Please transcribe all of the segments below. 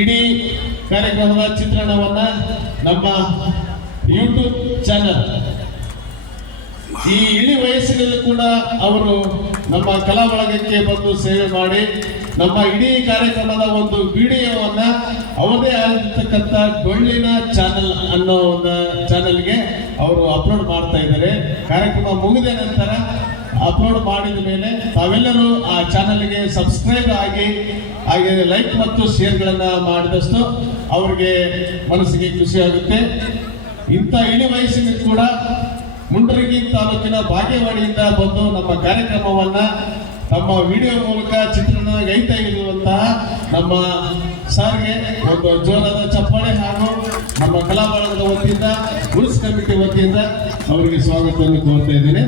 ಇಡೀ ಕಾರ್ಯಕ್ರಮದ ಚಿತ್ರಣವನ್ನ ನಮ್ಮ ಯೂಟ್ಯೂಬ್ ಚಾನಲ್ ಈ ಇಳಿ ವಯಸ್ಸಿನಲ್ಲಿ ಕೂಡ ಅವರು ನಮ್ಮ ಕಲಾ ಬಳಗಕ್ಕೆ ಬಂದು ಸೇವೆ ಮಾಡಿ ನಮ್ಮ ಇಡೀ ಕಾರ್ಯಕ್ರಮದ ಒಂದು ವಿಡಿಯೋವನ್ನ ಅವರದೇ ಆಗಿರ್ತಕ್ಕಂಥ ಡೊಳ್ಳಿನ ಚಾನಲ್ ಅನ್ನೋ ಒಂದು ಚಾನಲ್ಗೆ ಅವರು ಅಪ್ಲೋಡ್ ಮಾಡ್ತಾ ಇದ್ದಾರೆ. ಕಾರ್ಯಕ್ರಮ ಮುಗಿದ ನಂತರ ಅಪ್ಲೋಡ್ ಮಾಡಿದ ಮೇಲೆ ತಾವೆಲ್ಲರೂ ಆ ಚಾನಲ್ಗೆ ಸಬ್ಸ್ಕ್ರೈಬ್ ಆಗಿ ಹಾಗೆ ಲೈಕ್ ಮತ್ತು ಶೇರ್ಗಳನ್ನ ಮಾಡಿದಷ್ಟು ಅವ್ರಿಗೆ ಮನಸ್ಸಿಗೆ ಖುಷಿ ಆಗುತ್ತೆ. ಇಂಥ ಇಳಿ ವಯಸ್ಸಿನಲ್ಲಿ ಕೂಡ ಮುಂಡರಗಿ ತಾಲೂಕಿನ ಬಾಗೇವಾಡಿಯಿಂದ ಬಂದು ನಮ್ಮ ಕಾರ್ಯಕ್ರಮವನ್ನ ತಮ್ಮ ವಿಡಿಯೋ ಮೂಲಕ ಚಿತ್ರಣ ಗೈತಾ ಇರುವಂತಹ ನಮ್ಮ ಸಾರ್ಗೆ ಒಂದು ಜೋರಾದ ಚಪ್ಪಾಳೆ ಹಾಗೂ ನಮ್ಮ ಕಲಾ ಬಳಗದ ವತಿಯಿಂದ ಉರ್ಸ್ ಕಮಿಟಿ ವತಿಯಿಂದ ಅವರಿಗೆ ಸ್ವಾಗತವನ್ನು ಕೋರ್ತಾ ಇದ್ದೇನೆ.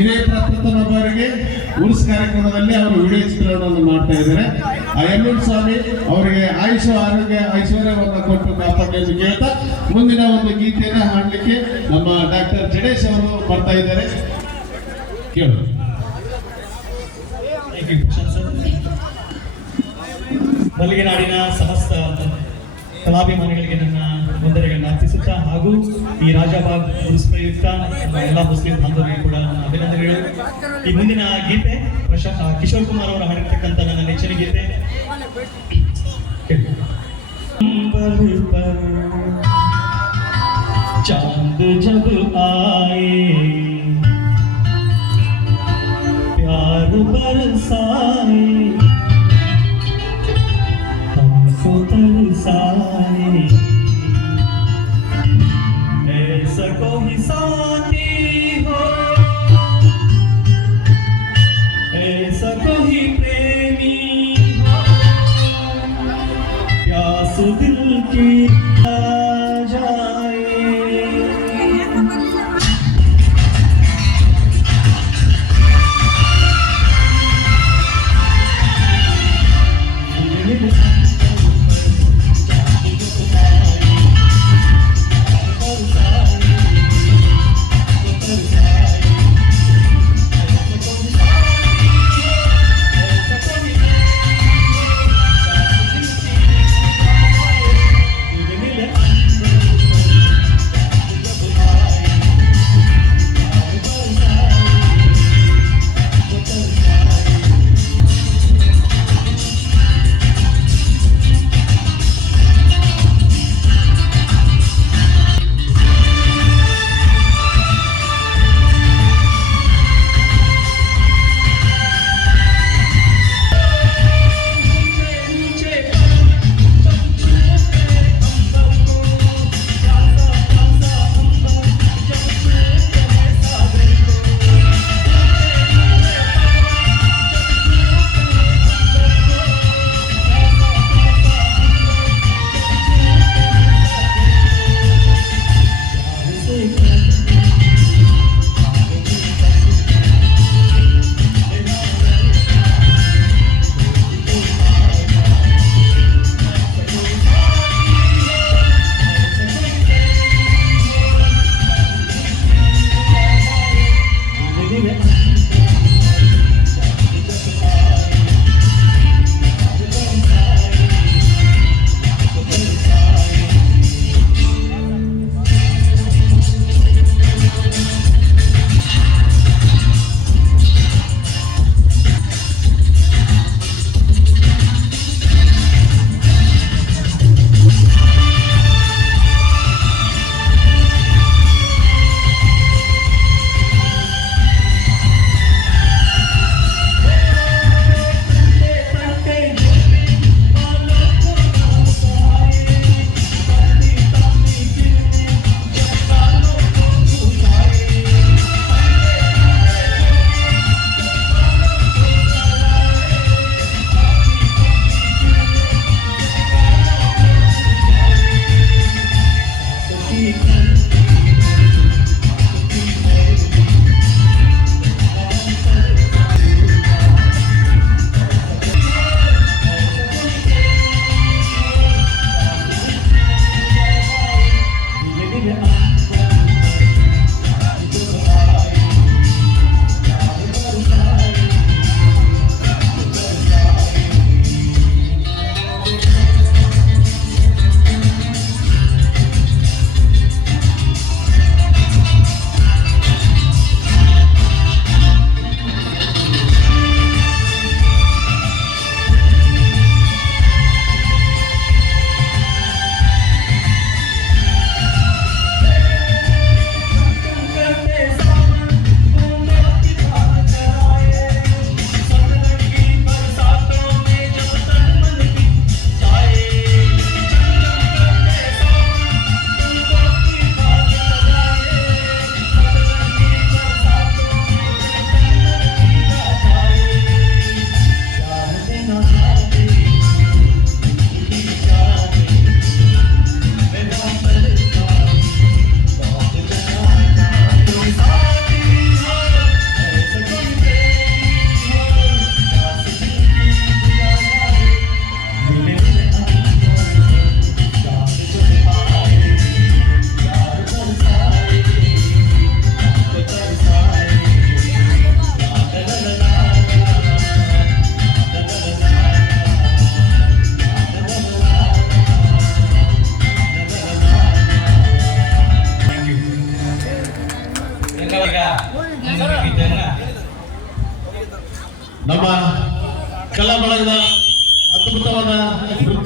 ಇದೇ ಪ್ರಥಮ ಬಾರಿಗೆ ಉರ್ಸ್ ಕಾರ್ಯಕ್ರಮದಲ್ಲಿ ಅವರು ವಿಡಿಯೋ ಚಿತ್ರಣವನ್ನು ಮಾಡ್ತಾ ಇದ್ದಾರೆ. ಆ ಯಲ್ಲೂರು ಸ್ವಾಮಿ ಅವರಿಗೆ ಆಯುಷ ಆರೋಗ್ಯ ಐಶ್ವರ್ಯವನ್ನು ಕೊಟ್ಟು ಕಾಪಾಡಿ ಎಂದು ಕೇಳ್ತಾ ಮುಂದಿನ ಒಂದು ಗೀತೆಯನ್ನು ಹಾಡಲಿಕ್ಕೆ ನಮ್ಮ ಡಾಕ್ಟರ್ ಜಡೇಶ್ ಅವರು ಬರ್ತಾ ಇದ್ದಾರೆ. ಕೇಳು. ಮಲ್ಲಿಗೆನಾಡಿನ ಸಮಸ್ತ ಕಲಾಭಿಮಾನಿಗಳಿಗೆ ನನ್ನ ವಂದನೆಗಳನ್ನು ಅರ್ಪಿಸುತ್ತಾ ಹಾಗೂ ಈ ರಾಜಾಬಾಗ್ ಉರ್ಸ್ ಪ್ರಯುಕ್ತ ಎಲ್ಲ ಮುಸ್ಲಿಂ ಬಾಂಧವರಿಗೆ ಕೂಡ ನನ್ನ ಅಭಿನಂದನೆಗಳು. ಈ ಮುಂದಿನ ಗೀತೆ ಕಿಶೋರ್ ಕುಮಾರ್ ಅವರು ಹಾಡಿರ್ತಕ್ಕಂಥ ನನ್ನ ನೆಚ್ಚಿನ ಗೀತೆ ಚಾಂದ್ ಜಬ್ ಆಯೆ प्यार बरसाए हमको तरसाए ऐसा कोई साथी हो ऐसा कोई प्रेमी हो प्यास दिल की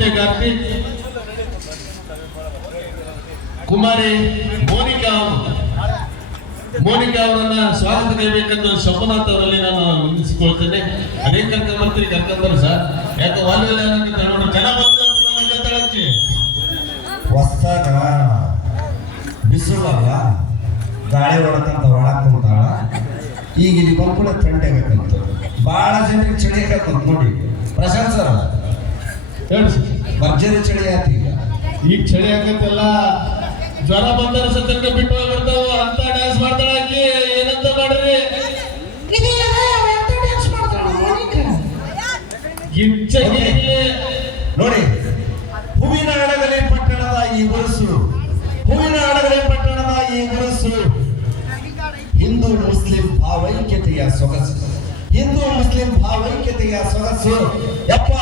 ನೃತ್ಯಗಾರ್ತಿ ಕುಮಾರಿ ಮೋನಿಕಾ ಅವರನ್ನ ಸ್ವಾಗತ ನೀಡಬೇಕೆಂದು ಶಂಭುನಾಥ್ ಅವರಲ್ಲಿ ನಾನು ವಿನಿಸಿಕೊಳ್ತೇನೆ. ಅದೇ ಕರ್ಕೊಂಡ್ಬರ್ತಾರೆ ಸರ್, ಯಾಕೆ ವಾಲ್ವೆಲ್ಲ ನೋಡಿ ಜನ ಬಂದು ಹೊಸ್ತಾಗ ಬಿಸಿಲಲ್ಲ ಗಾಳಿ ಹೊಡಕಂತ ಒಳಕ್ ಕುಂತಾಳ. ಈಗ ಇಲ್ಲಿ ಬಂದ್ಕೂಡ ಥಂಡಿ ಆಗಕ್ಕಂತ ಭಾಳ ಜನರಿಗೆ ಚಳಿ ಆಗಕ್ಕಂತ ನೋಡಿ. ಪ್ರಶಾಂತ್ ಸರ್ ಹೇಳಿ ಸರ್, ಭರ್ಜರಿ ಚಳಿ ಆಯ್ತು ಈಗ ಚಳಿ ಆಗತ್ತೆಲ್ಲ ಜ್ವರ ಬಂದಾರ ಸತರ್ಕ ಬಿಟ್ಟು ಹೋಗ್ಬಿಡ್ತಾವ ಅಂತ ಡ್ಯಾನ್ಸ್ ಮಾಡ್ತಾಳ ಆಕಿ. ಏನಂತ ಮಾಡ್ರಿ ನೋಡಿ. ಹೂವಿನ ಹಡಗಲಿ ಪಟ್ಟಣದ ಈ ಉರುಸು, ಹೂವಿನ ಹಡಗಲಿ ಪಟ್ಟಣದ ಈ ಉರುಸು ಹಿಂದೂ ಮುಸ್ಲಿಂ ಭಾವೈಕ್ಯತೆಯ ಸೊಗಸು, ಹಿಂದೂ ಮುಸ್ಲಿಂ ಭಾವೈಕ್ಯತೆಯ ಸೊಗಸು. ಯಪ್ಪ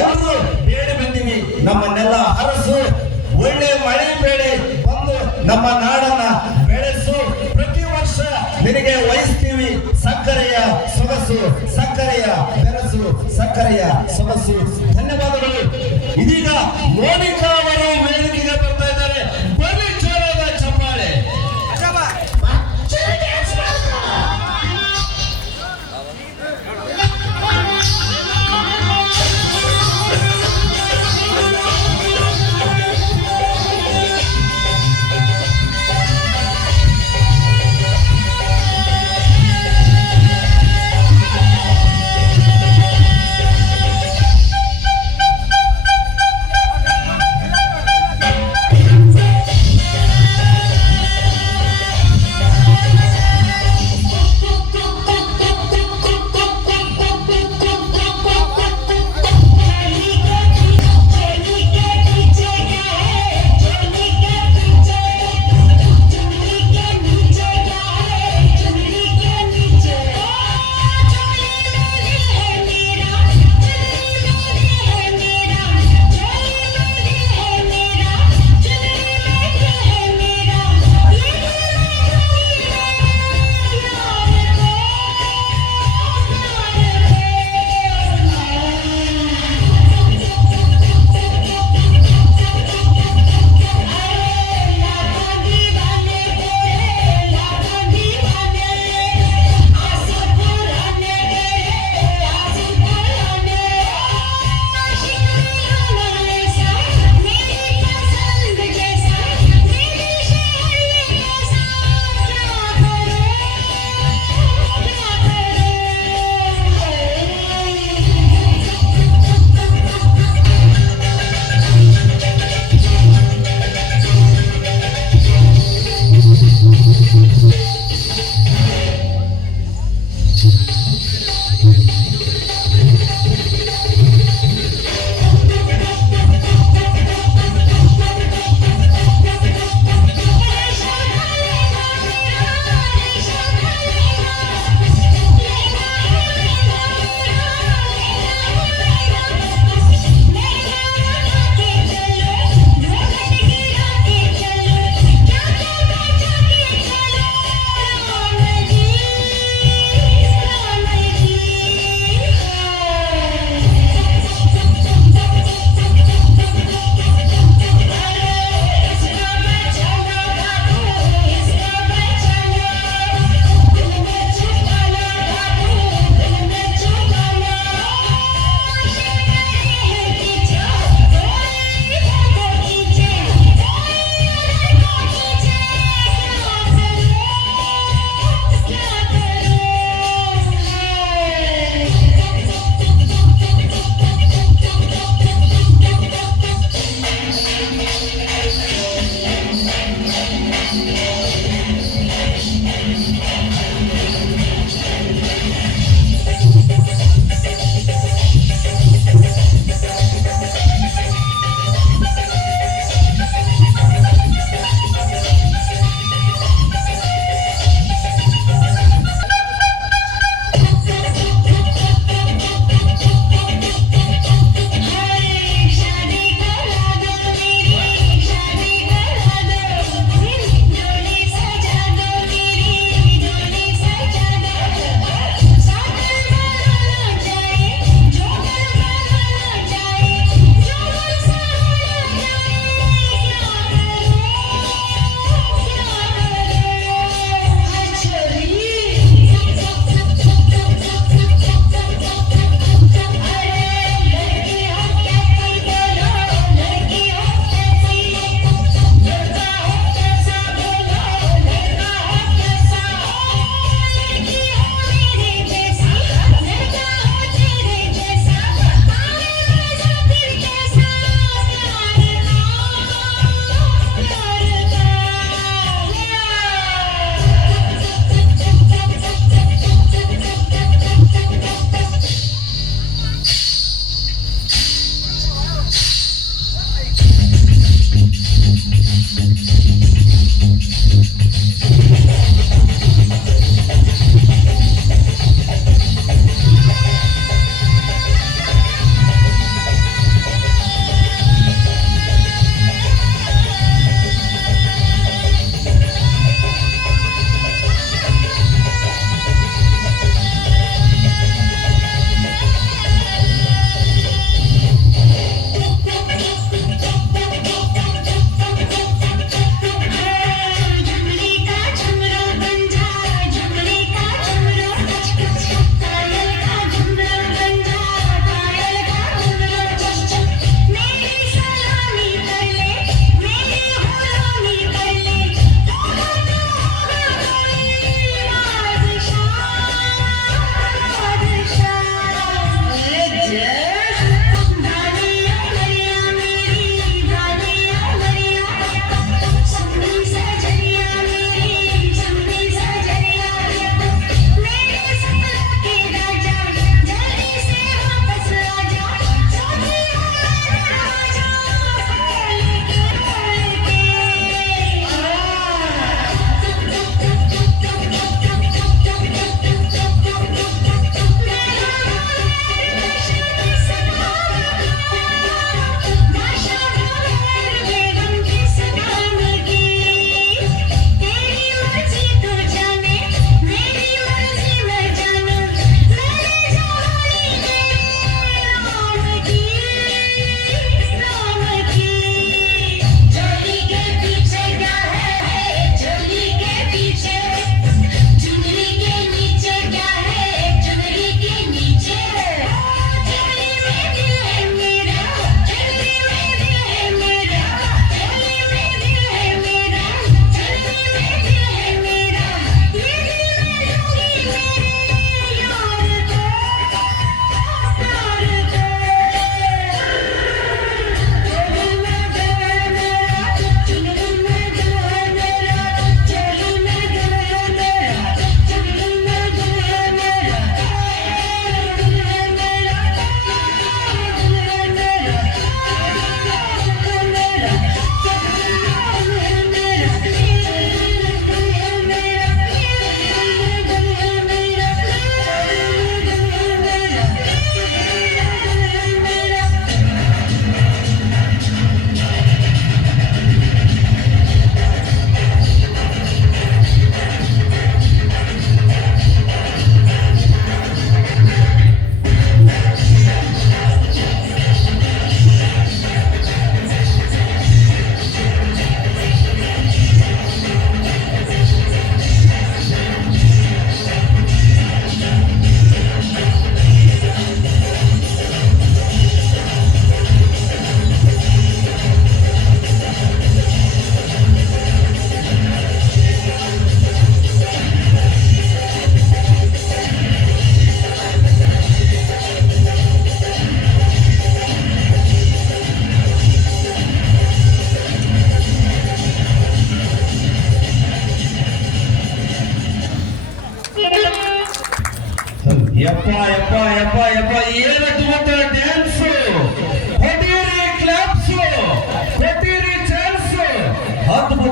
ಎಲ್ಲರೂ ಬೇಡಿ ಬಂದಿವಿ, ನಮ್ಮನ್ನೆಲ್ಲ ಹರಸು. ಒಳ್ಳೆ ಮಳೆ ಬೇಳೆ ಬಂದು ನಮ್ಮ ನಾಡನ್ನ ಬೆಳೆಸು. ಪ್ರತಿ ವರ್ಷ ನಿನಗೆ ವಹಿಸ್ತೀವಿ ಸಕ್ಕರೆಯ ಸೊಗಸು, ಸಕ್ಕರೆಯ ಬೆರಸು, ಸಕ್ಕರೆಯ ಸೊಗಸು. ಧನ್ಯವಾದಗಳು. ಇದೀಗ ಮೋನಿಕಾ ಅವರು ವೇದಿಕೆಗೆ ಬರ್ತಾ ಇದ್ದಾರೆ. ಬನ್ನಿ ಜೋರಾದ ಚಪ್ಪಾಳೆ.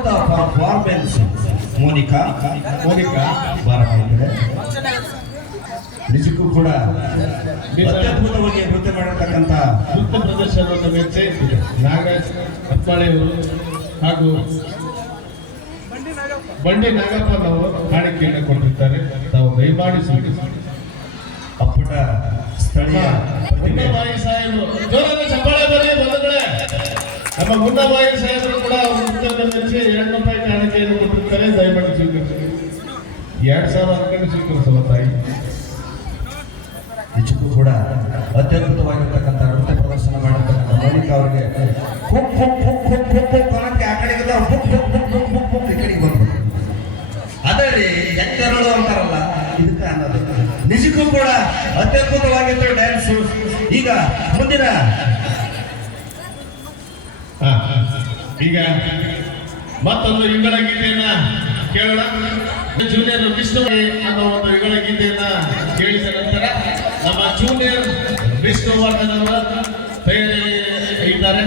ಅದ್ಭುತ ಪರ್ಫಾರ್ಮೆನ್ಸ್. ಮೋನಿಕಾ ಬಾರ ಈ ಕಡೆ. ನಿಜಕ್ಕೂ ಕೂಡ ಅತ್ಯದ್ಭುತವಾಗಿ ನೃತ್ಯ ಮಾಡಿರ್ತಕ್ಕಂಥ ನೃತ್ಯ ಪ್ರದರ್ಶನವನ್ನು ಮೆಚ್ಚಿ ನಾಗರಾಜ್ ಹತ್ಮಾಳಿಯವರು ಹಾಗೂ ಬಂಡಿ ನಾಗಪ್ಪನವರು ಕಾಣಿಕೆಯನ್ನು ಕೊಟ್ಟಿರ್ತಾರೆ. ತಾವು ದಯಮಾಡಿ ಸ್ವೀಕರಿಸಿ. ಅಪ್ಪಟ ಸ್ಥಳೀಯ ಮುನ್ನಬಾಯಿ ಸಾಹೇಬರು ಜೋರಾದ ಚಪ್ಪಾಳೆ ಬರಲಿ ಬಂಧುಗಳೇ. ನಮ್ಮ ಮುನ್ನಬಾಯಿ ಸಾಹೇಬರು ಕೂಡ ನೃತ್ಯವನ್ನು ಮೆಚ್ಚಿ 2 ರೂಪಾಯಿ ಕಾಣಿಕೆಯನ್ನು ಕೊಟ್ಟಿರ್ತಾರೆ. ದಯಮಾಡಿ ಸ್ವೀಕರಿಸಿ. 2000 ಅನ್ಕೊಂಡು ಸ್ವೀಕರಿಸುವ ತಾಯಿ. ನಿಜಕ್ಕೂ ಕೂಡ ಅತ್ಯದ್ಭುತವಾಗಿರ್ತಕ್ಕಂಥ ನೃತ್ಯ ಪ್ರದರ್ಶನ ಮಾಡಿರ್ತಕ್ಕಂಥ ಮೋನಿಕಾ ಅವರಿಗೆ ಆ ಕಡೆಗೆ ಈ ಕಡೆಗೆ ಬಂದು ಅದೇ ರೀ ಹೆಂಗರಳು ಅಂತಾರಲ್ಲ ಇದಕ್ಕೆ ಅನ್ನೋದು. ನಿಜಕ್ಕೂ ಕೂಡ ಅತ್ಯದ್ಭುತವಾಗಿತ್ತು ಡ್ಯಾನ್ಸು. ಈಗ ಮುಂದಿನ ಈಗ ಮತ್ತೊಂದು ಯುಗಳ ಗೀತೆಯನ್ನ ಕೇಳೋಣ. ಜೂನಿಯರ್ ವಿಷ್ಣು ಅನ್ನೋ ಒಂದು ಯುಗಳ ಗೀತೆಯನ್ನ ಕೇಳಿದ ನಂತರ ನಮ್ಮ ಜೂನಿಯರ್ ವಿಷ್ಣುವರ್ಧನ್ ಅವರ ತಯಾರಿ ಇದ್ದಾರೆ.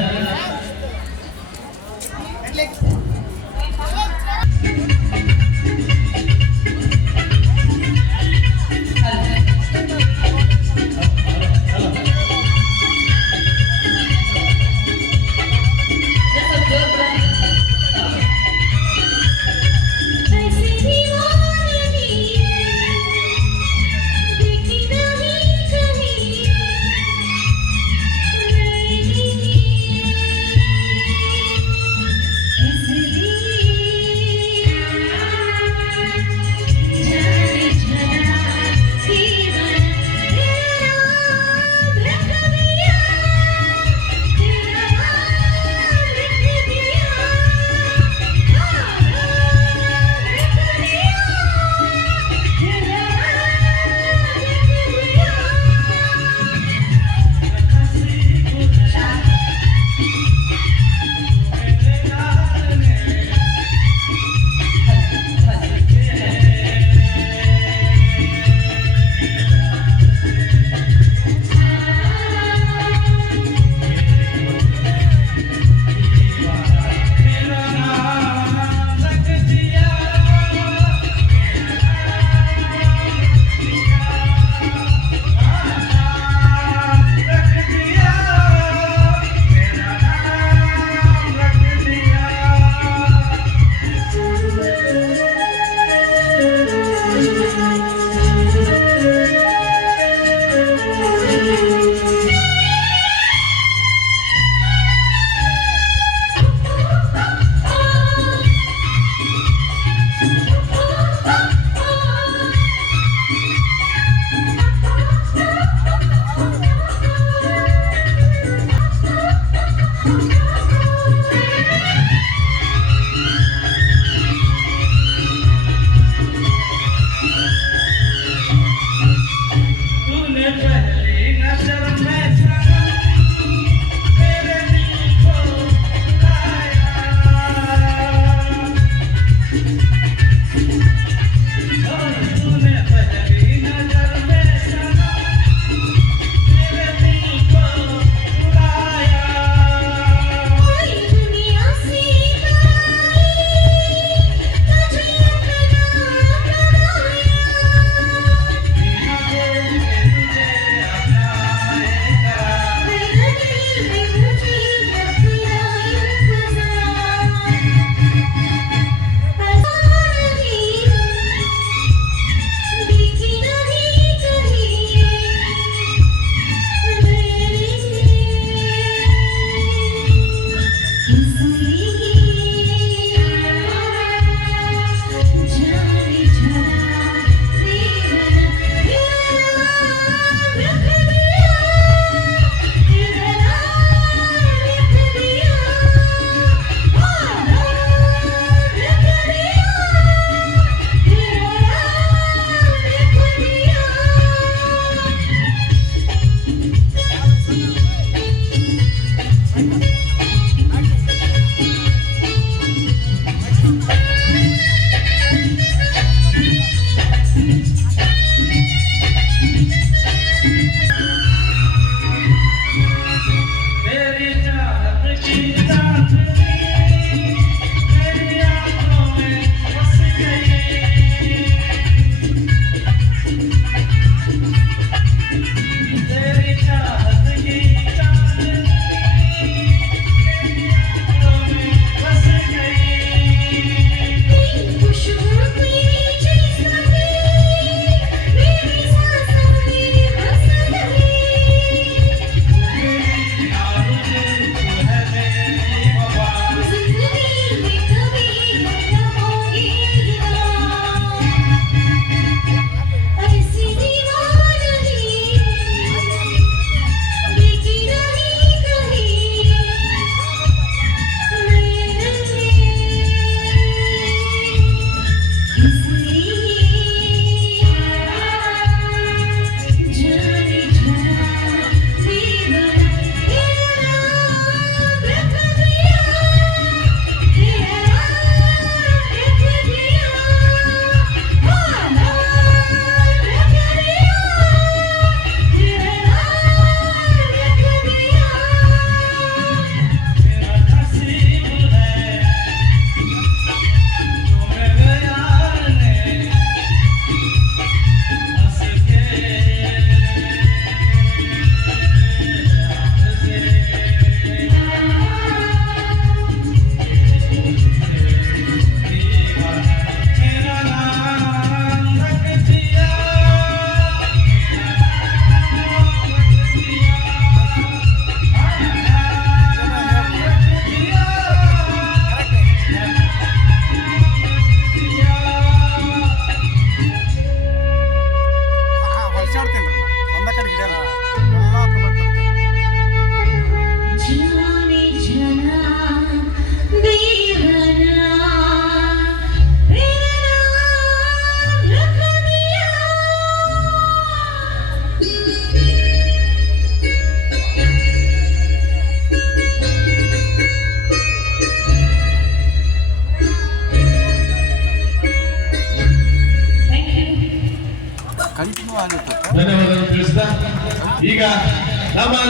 ಈಗ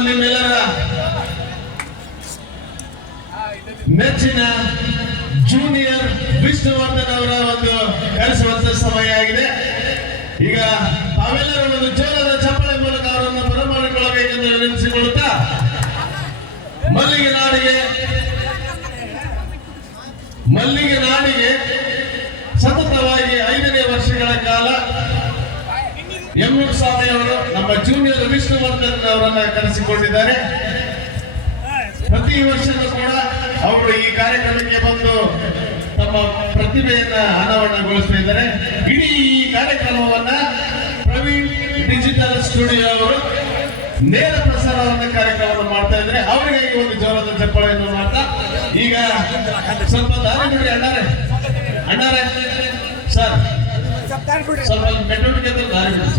ನಿಮ್ಮೆಲ್ಲರ ನೆಚ್ಚಿನ ಜೂನಿಯರ್ ವಿಷ್ಣುವರ್ಧನ್ ಅವರ ಒಂದು ಕರೆಸುವಂತ ಸಮಯ ಆಗಿದೆ. ಈಗ ತಾವೆಲ್ಲರೂ ಒಂದು ಜೋರದ ಚಪ್ಪಳೆ ಮೂಲಕ ಅವರನ್ನು ಬರಮಾಡಿಕೊಳ್ಳಬೇಕೆಂದು ವಿನಂತಿಸಿಕೊಳ್ಳುತ್ತಾ ಮಲ್ಲಿಗೆ ನಾಡಿಗೆ ಸತತವಾಗಿ 5ನೇ ವರ್ಷಗಳ ಕಾಲ ಎಮ್ಮೂರು ಸ್ವಾಮಿ ಅವರು ನಮ್ಮ ಜೂನಿಯರ್ ವಿಷ್ಣುವರ್ಧನ್ ಅವರನ್ನ ಕರೆಸಿಕೊಂಡಿದ್ದಾರೆ. ಪ್ರತಿ ವರ್ಷವೂ ಕೂಡ ಅವರು ಈ ಕಾರ್ಯಕ್ರಮಕ್ಕೆ ಬಂದು ತಮ್ಮ ಪ್ರತಿಭೆಯನ್ನ ಅನಾವರಣಗೊಳಿಸ್ತಾ ಇದ್ದಾರೆ. ಇಡೀ ಈ ಕಾರ್ಯಕ್ರಮವನ್ನ ಪ್ರವೀಣ್ ಡಿಜಿಟಲ್ ಸ್ಟುಡಿಯೋ ಅವರು ನೇರ ಪ್ರಸಾರವನ್ನ ಕಾರ್ಯಕ್ರಮವನ್ನು ಮಾಡ್ತಾ ಇದ್ದಾರೆ. ಅವರಿಗಾಗಿ ಒಂದು ಜೋರದ ಚಪ್ಪಾಳೆಯನ್ನು ಮಾಡ್ತಾ ಈಗ ಸ್ವಲ್ಪ ದಾರಿ ಬಿಡಿ ಅಣ್ಣಾರೆ ಸರ್, ಸ್ವಲ್ಪ ಮೆಟ್ರೋಟಿಗೆ ದಾರಿ ಬಿಡಿ.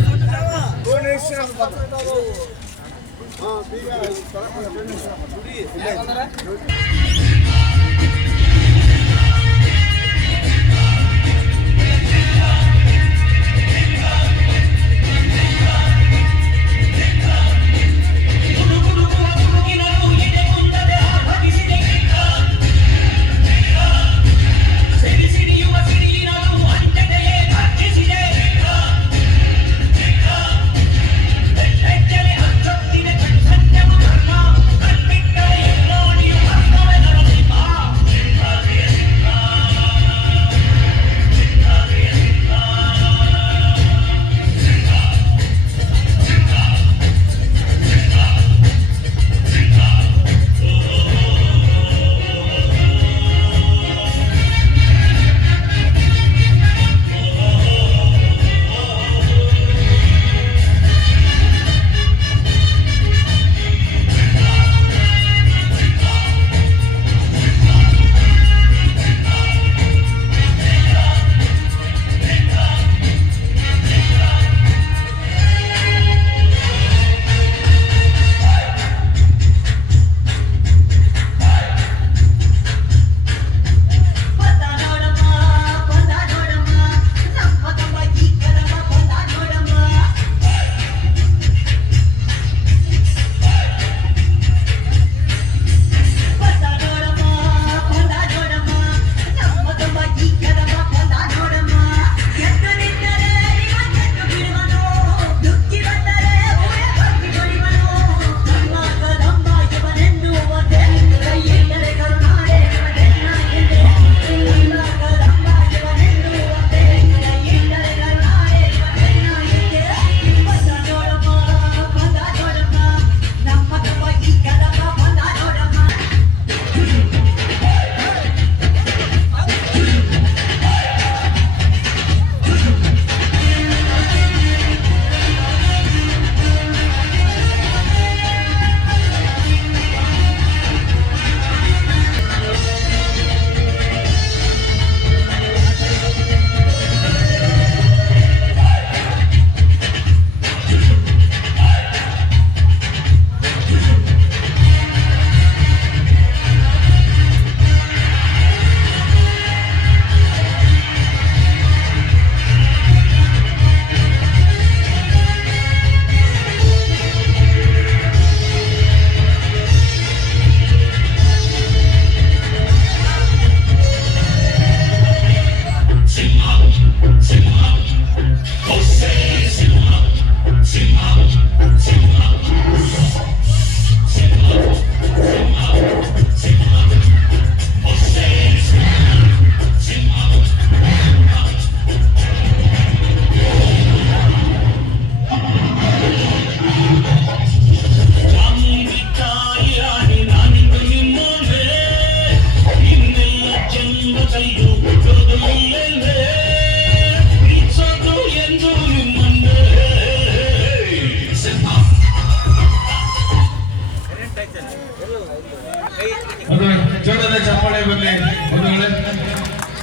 ಅದು ಜೋರದ ಚಪ್ಪಾಳೆ ಬರಲಿ. ಒಂದು ವೇಳೆ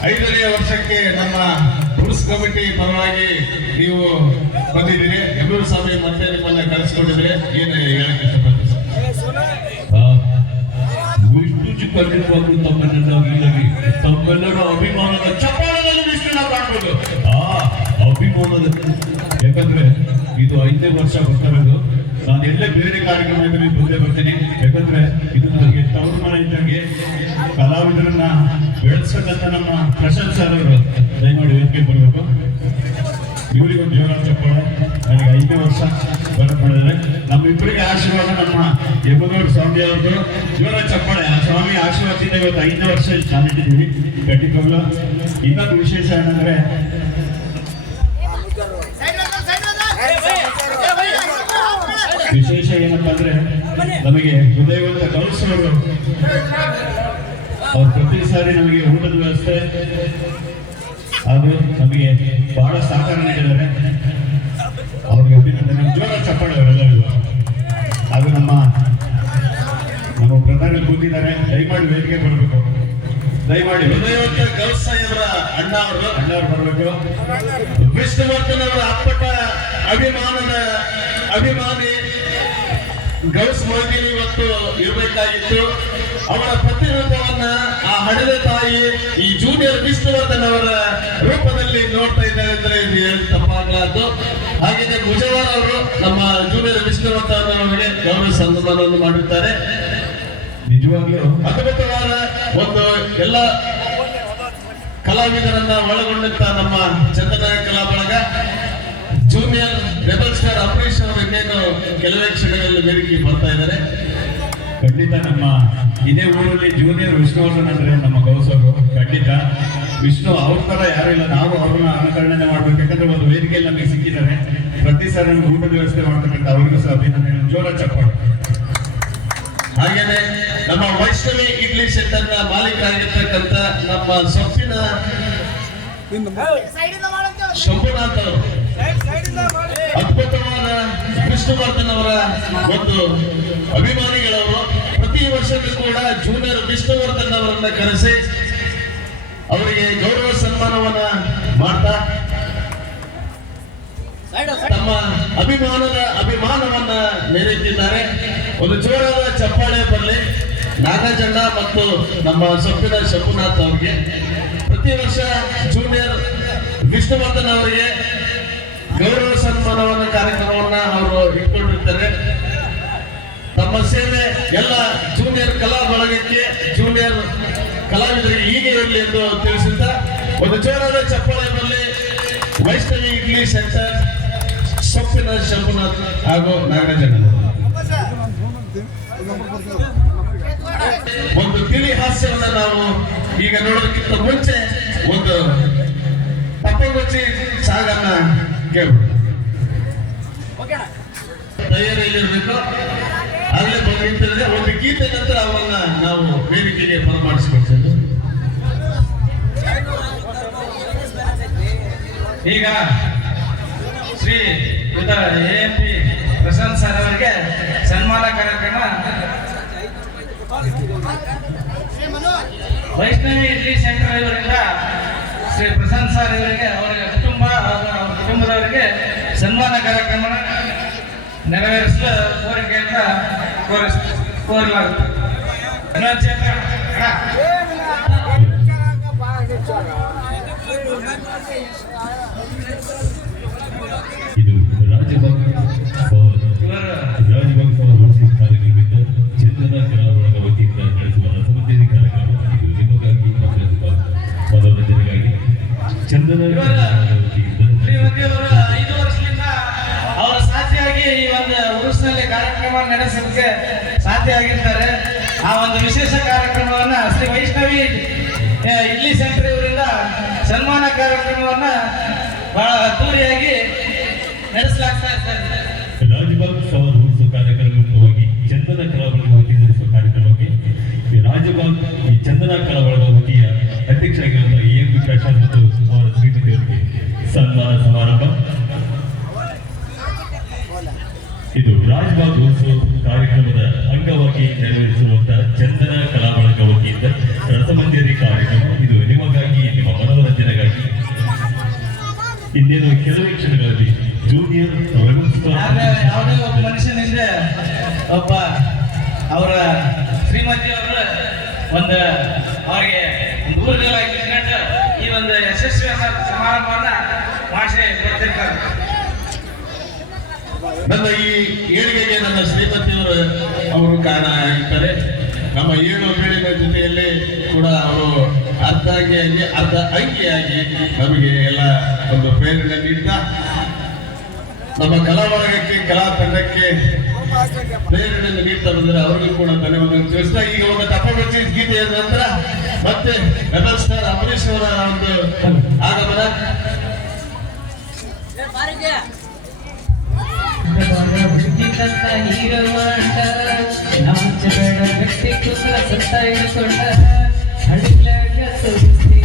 5ನೇ ವರ್ಷಕ್ಕೆ ನಮ್ಮ ಉರ್ಸ್ ಕಮಿಟಿ ಪರವಾಗಿ ನೀವು ಬಂದಿದ್ದೀರಿ. ಎಮ್ಮೂರು ಸ್ವಾಮಿ ಮತ್ತೆ ನಿಮ್ಮನ್ನ ಕಳಿಸ್ಕೊಂಡಿದ್ರೆ ಏನು ಹೇಳಕ್ಕೆ ಇಷ್ಟಪಡ್ತೀವಿ? ವಿಷ್ಣುಜಿ ಕರೆಯುವಾಗ ತಮ್ಮೆಲ್ಲರ ಅಭಿಮಾನದ ಚಪ್ಪಾಳದಲ್ಲಿ ವಿಷ್ಣುನ ಕಾಣ್ಬೋದು. ಆ ಅಭಿಮಾನದ, ಯಾಕಂದ್ರೆ ಇದು 5ನೇ ವರ್ಷ ಬರ್ತಾ ಇರೋದು. ನಾನು ಎಲ್ಲೇ ಬೇರೆ ಕಾರ್ಯಕ್ರಮ ಇದ್ರೆ ಮುಂದೆ ಬರ್ತೀನಿ. ಯಾಕಂದ್ರೆ ಇದು ನನಗೆ ತವರು ಮನೆ ಇದ್ದಂಗೆ. ಕಲಾವಿದರನ್ನ ಬೆಳೆಸಕ್ಕಂತ ನಮ್ಮ ಪ್ರಶಾಂತ್ ಸರ್ ಅವರು ದಯಮಾಡಿ ವೇದಿಕೆ ಬರಬೇಕು. ಇವರಿಗೊಂದು ಜೋರ ಚಪ್ಪಾಳೆ. ನನಗೆ 5 ವರ್ಷ ಬರಕ್ ಮಾಡಿದ್ದಾರೆ. ನಮ್ಮಿಬ್ಬರಿಗೆ ಆಶೀರ್ವಾದ ನಮ್ಮ ಯಮನೂರು ಸ್ವಾಮಿ ಅವ್ರದ್ದು ಜೋರ ಚಪ್ಪಾಳೆ. ಆ ಸ್ವಾಮಿ ಆಶೀರ್ವಾದದಿಂದ ಇವತ್ತು 5 ವರ್ಷ ನಾನಿಟ್ಟಿದ್ದೀವಿ ಖಂಡಿತವಾಗ್ಲು. ಇನ್ನೊಂದು ವಿಶೇಷ ಏನಂದ್ರೆ ವಿಶೇಷ ಏನಪ್ಪಾ ಅಂದ್ರೆ ನಮಗೆ ಹೃದಯವಂತ ಗೌಸ್ ಅವರು ಪ್ರತಿ ಸಾರಿ ನಮಗೆ ಊಟದ ವ್ಯವಸ್ಥೆ ಅದು ನಮಗೆ ಬಹಳ ಸಹಕಾರ ನೀಡಿದ್ದಾರೆ. ಅವ್ರಿಗೆ ಅಭಿನಂದನೆ. ಜೋರ ಚಪ್ಪಾಳೆ ಅವರೆಲ್ಲರಿಗೂ. ಹಾಗೂ ನಮ್ಮ ಪ್ರಧಾನಿ ಕೂತಿದ್ದಾರೆ. ದಯಮಾಡಿ ವೇದಿಕೆ ಬರಬೇಕು. ದಯಮಾಡಿ ಹೃದಯವಂತ ಗೌಸ್ ಸಾಹೇಬ್ರ ಅಣ್ಣವರು ಬರಬೇಕು. ವಿಷ್ಣುವರ್ಧನ್ ಅವರ ಅಪ್ಪಟ ಅಭಿಮಾನಿ ಗೌಸ್ ಮೊಯ್ದೀನ್ ಇವತ್ತು ಇರಬೇಕಾಗಿತ್ತು. ಅವರ ಪ್ರತಿರೂಪವನ್ನ ಆ ಹಡೆದ ತಾಯಿ ಈ ಜೂನಿಯರ್ ವಿಷ್ಣುವರ್ಧನ್ ಅವರ ರೂಪದಲ್ಲಿ ನೋಡ್ತಾ ಇದ್ದಾರೆ ಅಂದ್ರೆ ಇದು ಹೇಳಿ ತಪ್ಪಾಗಲಾರ್ದು. ಹಾಗೆಯೇ ಗುಜವಾರ ಅವರು ನಮ್ಮ ಜೂನಿಯರ್ ವಿಷ್ಣುವರ್ಧನ್ ಅವರಿಗೆ ಗೌರವ ಸನ್ಮಾನವನ್ನು ಮಾಡಿರ್ತಾರೆ. ನಿಜವಾಗ್ಲೂ ಅದ್ಭುತವಾದ ಒಂದು ಎಲ್ಲ ಕಲಾವಿದರನ್ನ ಒಳಗೊಂಡಂತ ನಮ್ಮ ಚಂದನ ಕಲಾ ಬಳಗ ಜೂನಿಯರ್ ರೆಬಲ್ ಸ್ಟಾರ್ ಅಂಬರೀಶ್ ಅವರಿಗೇನು ಕೆಲವೇ ಕ್ಷಣಗಳಲ್ಲಿ ವೇದಿಕೆ ಬರ್ತಾ ಇದ್ದಾರೆ. ಖಂಡಿತ ನಮ್ಮ ಇದೇ ಊರಲ್ಲಿ ಜೂನಿಯರ್ ವಿಷ್ಣುವರ್ಧನ್ ಅಂದ್ರೆ ನಮ್ಮ ಗೌಸ್ ಅವರು. ಖಂಡಿತ ವಿಷ್ಣು ಅವ್ರ ತರ ಯಾರು ಇಲ್ಲ. ನಾವು ಅವ್ರನ್ನ ಅನುಕರಣೆ ಮಾಡ್ಬೇಕು. ಯಾಕಂದ್ರೆ ಒಂದು ವೇದಿಕೆಯಲ್ಲಿ ನಮಗೆ ಸಿಕ್ಕಿದ್ದಾರೆ. ಪ್ರತಿ ಸಾರಿ ನಮ್ಗೆ ಊಟದ ವ್ಯವಸ್ಥೆ ಮಾಡ್ತಕ್ಕಂಥ ಅವರಿಗೂ ಸಹ ಅಭಿನಂದನೆ. ಜೋರ ಚಪ್ಪಾಳೆ. ಹಾಗೇನೆ ನಮ್ಮ ವೈಷ್ಣವಿ ಇಡ್ಲಿ ಸೆಂಟರ್ ನ ಮಾಲೀಕರಾಗಿರ್ತಕ್ಕಂಥ ನಮ್ಮ ಸೊಪ್ಪಿನ ಶಂಭುನಾಥ್ ಅವರು ಅದ್ಭುತವಾದ ವಿಷ್ಣುವರ್ಧನ್ ಅವರ ಒಂದು ಅಭಿಮಾನಿಗಳವರು. ಪ್ರತಿ ವರ್ಷವೂ ಕೂಡ ಜೂನಿಯರ್ ವಿಷ್ಣುವರ್ಧನ್ ಅವರನ್ನ ಕರೆಸಿ ಅವರಿಗೆ ಗೌರವ ಸನ್ಮಾನವನ್ನ ಮಾಡ್ತಾ ತಮ್ಮ ಅಭಿಮಾನವನ್ನ ಮೆರೆಯುತ್ತಿದ್ದಾರೆ. ಒಂದು ಜೋರಾದ ಚಪ್ಪಾಳೆ ಬರಲಿ ನಾಗಜಂಡ ಮತ್ತು ನಮ್ಮ ಸೊಪ್ಪಿನ ಶಂಭುನಾಥ್ ಅವರಿಗೆ. ಪ್ರತಿ ವರ್ಷ ಜೂನಿಯರ್ ವಿಷ್ಣುವರ್ಧನ್ ಅವರಿಗೆ ಗೌರವ ಸನ್ಮಾನವನ್ನ ಕಾರ್ಯಕ್ರಮವನ್ನ ಅವರು ಇಟ್ಕೊಂಡಿರ್ತಾರೆ. ತಮ್ಮ ಸೇವೆ ಎಲ್ಲ ಜೂನಿಯರ್ ಕಲಾ ಬಳಗಕ್ಕೆ ಜೂನಿಯರ್ ಕಲಾವಿದರಿಗೆ ಹೀಗೆ ಇರಲಿ ಎಂದು ತಿಳಿಸುತ್ತಾ ಒಂದು ಜೋರಾದ ಚಪ್ಪಾಳೆ ಬರಲಿ ವೈಷ್ಣವಿ ಇಡ್ಲಿ ಸೆಂಟರ್, ಸೊಪ್ಪಿನ ಶಂಭುನಾಥ್ ಹಾಗೂ ನಾಗರಾಜಣ್ಣ. ಒಂದು ತಿಳಿ ಹಾಸ್ಯವನ್ನ ನಾವು ಈಗ ನೋಡೋದಕ್ಕಿಂತ ಮುಂಚೆ ಒಂದು ತಪ್ಪಗೊಚ್ಚಿ ಸಾಗನ್ನ ಕೇಳ್ಬೋದು. ತಯಾರಿಯಲ್ಲಿರ್ಬೇಕು. ಆಗಲೇ ಬಂದಿರ್ತದೆ ಒಂದು ಗೀತೆ ನಂತರ ಅವನ್ನ ನಾವು ವೇದಿಕೆಗೆ ಬರಮಾಡಿಸ್ಕೊಳ್ತೇವೆ. ಈಗ ಶ್ರೀ AMP ಪ್ರಶಾಂತ್ ಸರ್ ಅವರಿಗೆ ಸನ್ಮಾನ ಕಾರ್ಯಕ್ರಮ ವೈಷ್ಣವಿ ಇಡ್ಲಿ ಸೆಂಟರ್ ಇವರಿಂದ ಶ್ರೀ ಪ್ರಶಾಂತ್ ಸರ್ ಇವರಿಗೆ ಅವರ ಕುಟುಂಬದವರಿಗೆ ಸನ್ಮಾನ ಕಾರ್ಯಕ್ರಮ ನೆರವೇರಿಸಲು ಕೋರಿಕೆಯಿಂದ ಕೋರಲಾಗುತ್ತೆ. ಇದು ರಾಜಭಾಗ್ ಕಾರ್ಯಕ್ರಮದಿಂದ ಚಂದನ ಕಲಾವಳಗ ವತಿಯಿಂದ ನಡೆಸುವ ರಸಮಂಜರಿ ಕಾರ್ಯಕ್ರಮ. ಇದು ನಿಮಗಾಗಿ ಮನೋರಂಜನೆಗಾಗಿ ಚಂದನ ವತಿಯಿಂದ ಶ್ರೀಮತಿಯವರು 5 ವರ್ಷದಿಂದ ಅವರ ಸಾಥಿಯಾಗಿ ಈ ಒಂದು ಉರುಸಿನಲ್ಲಿ ಕಾರ್ಯಕ್ರಮ ನಡೆಸಲಿಕ್ಕೆ ಸಾಧ್ಯ ಆಗಿರ್ತಾರೆ. ಆ ಒಂದು ವಿಶೇಷ ಕಾರ್ಯಕ್ರಮವನ್ನ ಶ್ರೀ ವೈಷ್ಣವಿ ಇಡ್ಲಿ ಸೆಂಟರ್ ಇವರಿಂದ ಸನ್ಮಾನ ಕಾರ್ಯಕ್ರಮವನ್ನ ಬಹಳ ಅದ್ದೂರಿಯಾಗಿ ನಡೆಸಲಾಗ್ತಾ ಇದ್ದಾರೆ. ರಾಜಭಾಗ್ ಸವಾಲ್ ಉಳಿಸುವ ಕಾರ್ಯಕ್ರಮವಾಗಿ ಚಂದನ ಕಲಾವಳಗ ವತಿ ನಡೆಸುವ ಕಾರ್ಯಕ್ರಮಕ್ಕೆ ರಾಜಭಾಗ್ ಈ ಚಂದನ ಕಲಾವಳಗ ವತಿಯ ಅಧ್ಯಕ್ಷರಾಗಿರುವಂತಹ AMP ಪ್ರಶಾಂತ್ ಮತ್ತು ಅವರ ಶ್ರೀಮತಿಯವರಿಗೆ ಸನ್ಮಾನ ಸಮಾರಂಭ. ಇದು ರಾಜಭಾಗ್ ಉತ್ಸವ ಕಾರ್ಯಕ್ರಮದ ಅಂಗವಾಗಿ ನೆರವೇರಿಸುವಂತಹ ಚಂದನ ಕಲಾವಳಗ ವತಿಯಿಂದ ರಸಮಂಜರಿ ಕಾರ್ಯಕ್ರಮ. ಇದು ನಿಮಗಾಗಿ, ನಿಮ್ಮ ಮನೋರಂಜನೆಗಾಗಿ. ಇನ್ನೇನು ಕೆಲವೇ ಕ್ಷಣಗಳಲ್ಲಿ ಜೂನಿಯರ್ ಯಾವುದೇ ಒಬ್ಬ ಮನುಷ್ಯನಿಂದ ಒಬ್ಬ ಅವರ ಶ್ರೀಮತಿಯವರು ಅವರಿಗೆ ಒಂದು ಊರುಗಳಾಗಿ ಇಟ್ಕೊಂಡು ಈ ಒಂದು ಯಶಸ್ವಿ ಸಮಾರಂಭವನ್ನ ಭಾಷೆ ಕೊಡ್ತಿರ್ತಾರೆ. ನನ್ನ ಈ ಏಳಿಗೆಗೆ ನನ್ನ ಶ್ರೀಮತಿಯವರು ಅವರು ಕಾರಣ ಆಗಿರ್ತಾರೆ. ನಮ್ಮ ಏಳು ಬೆಳಿನ ಜೊತೆಯಲ್ಲಿ ಕೂಡ ಅವರು ಅರ್ಧ ಅಂಗಿಯಾಗಿ ನಮಗೆ ಎಲ್ಲ ಒಂದು ಪ್ರೇರಣೆ ನೀಡ್ತಾ ನಮ್ಮ ಕಲಾ ಬಳಗಕ್ಕೆ ಕಲಾ ತಂಡಕ್ಕೆ ಪ್ರೇರಣೆಯನ್ನು ನೀಡ್ತಾ ಬಂದರೆ ಅವರಿಗೂ ಕೂಡ ಧನ್ಯವಾದ ತಿಳಿಸ್ತಾ ಈಗ ಒಂದು ತಪಬಚ್ಚಿ ಗೀತೆಯ ನಂತರ ಮತ್ತೆ ರೆಬಲ್ ಸ್ಟಾರ್ ಅಂಬರೀಶ್ ಅವರ ಒಂದು ಆಗಮನ. ವ್ಯಕ್ತಿ ಕುಸುರ ಸತ್ತ ಹಿಡ್ಕೊಂಡ ಹಳ್ಳಿಗ್ಲಾಗ ತೋರಿಸ್ತೀನಿ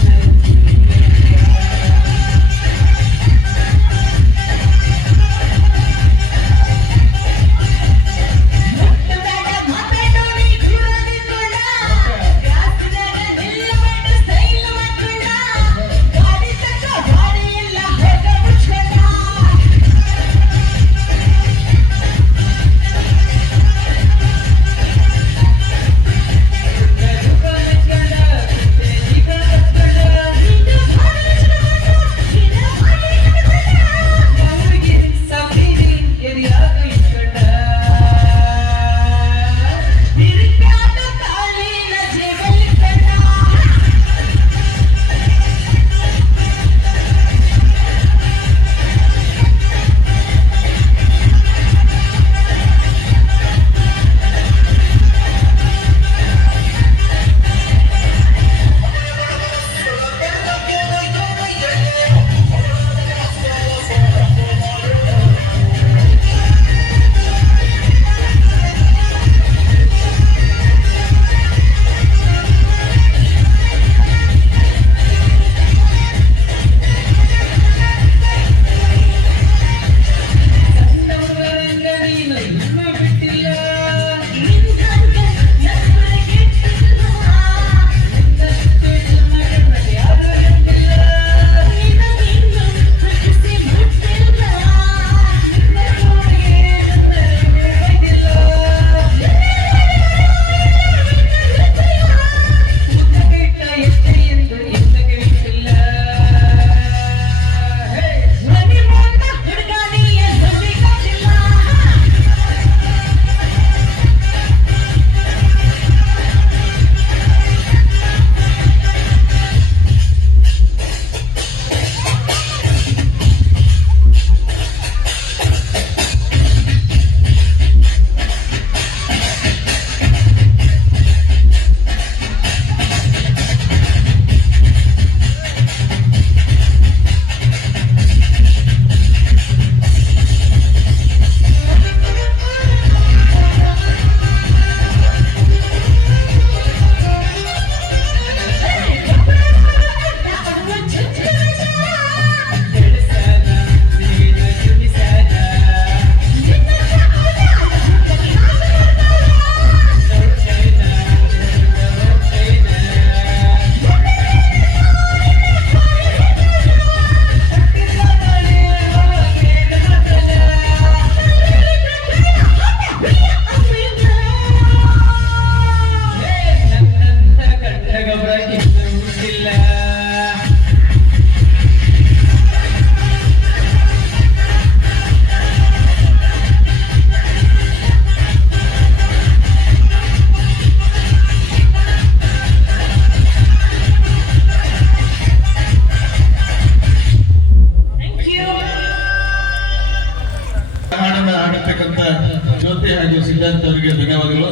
ಜ್ಯೋತಿ ಹಾಗೂ ಸಿದ್ಧಾಂತ ಅವರಿಗೆ ಧನ್ಯವಾದಗಳು.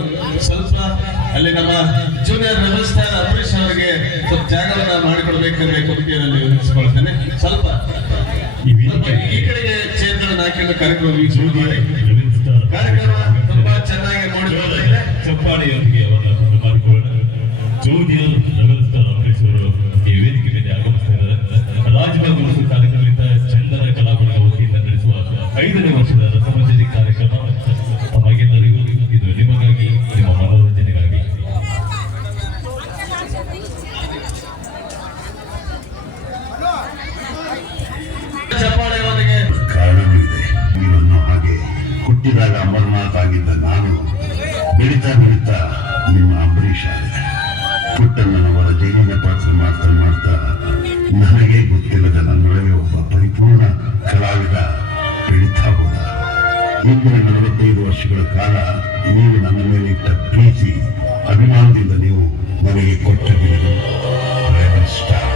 ಸ್ವಲ್ಪ ಅಲ್ಲಿ ನಮ್ಮ ಜೂನಿಯರ್ ರೆಬಲ್ ಸ್ಟಾರ್ ಅಂಬರೀಶ್ ಅವರಿಗೆ ಸ್ವಲ್ಪ ಜಾಗವನ್ನ ಮಾಡಿಕೊಡ್ಬೇಕಂದ್ರೆ ಕಮಿಟಿಯಲ್ಲಿ ವಿನಿಸಿಕೊಳ್ತೇನೆ. ಸ್ವಲ್ಪ ಈ ಕಡೆಗೆ ಚೇಂದ್ರನ ಹಾಕಿದ ಕಾರ್ಯಕ್ರಮ ತುಂಬಾ ಚೆನ್ನಾಗಿ ನೋಡಿಕೊಳ್ಳುತ್ತಿದೆ. ಚಪ್ಪಾಳಿಯೊಂದಿಗೆ ಅವರನ್ನು ಮಾಡಿಕೊಳ್ಳೋಣ. ಜೂನಿಯರ್ ರೆಬಲ್ ಸ್ಟಾರ್ ಅಂಬರೀಶ್ ಅವರು ಈ ವೇದಿಕೆ ಮೇಲೆ ಆಗಮಿಸ್ತಾ ಇದ್ದಾರೆ. ರಾಜಭಾಗ್ ಉಳಿಸುವ ಕಾರ್ಯಕ್ರಮದಿಂದ ಚಂದನ ಕಲಾವಿದರ ವತಿಯಿಂದ ನಡೆಸುವ 5ನೇ ವರ್ಷದ ರಸಮಂಜರಿ ಕಾರ್ಯಕ್ರಮ ತಮಗೆಲ್ಲರಿಗೂ ಇದು ನಿಮಗಾಗಿ, ನಿಮ್ಮ ಮನೋರಂಜನೆಗಾಗಿ. ಚಪ್ಪಾಳೆಯವರಿಗೆ ಕಾರಣವೂ ಇದೆ. ನೀವನ್ನು ಹಾಗೆ ಹುಟ್ಟಿದಾಗ ಅಮರನಾಥ್ ಆಗಿದ್ದ ನಾನು ಬೆಳೀತಾ ಬೆಳೀತಾ ನಿಮ್ಮ ಅಂಬರೀಷ್ ಆದೆ. ಪುಟ್ಟಣ್ಣನವರ ಜೈಲಿನ ಪಾತ್ರ ಮಾಡ್ತಾ ಮಾಡ್ತಾ ನನಗೆ ಗೊತ್ತಿಲ್ಲದ ನನ್ನೊಳಗೆ ಒಬ್ಬ ಪರಿಪೂರ್ಣ ಕಲಾವಿದ ಬೆಳೀತಾ ಹೋದ. ಮುಂದಿನ 45 ವರ್ಷಗಳ ಕಾಲ ನೀವು ನನ್ನ ಮೇಲೆ ಇಟ್ಟ ಪ್ರೀತಿ ಅಭಿಮಾನದಿಂದ ನೀವು ನನಗೆ ಕೊಟ್ಟ ಬಿರುದು ರೆಬೆಲ್ ಸ್ಟಾರ್.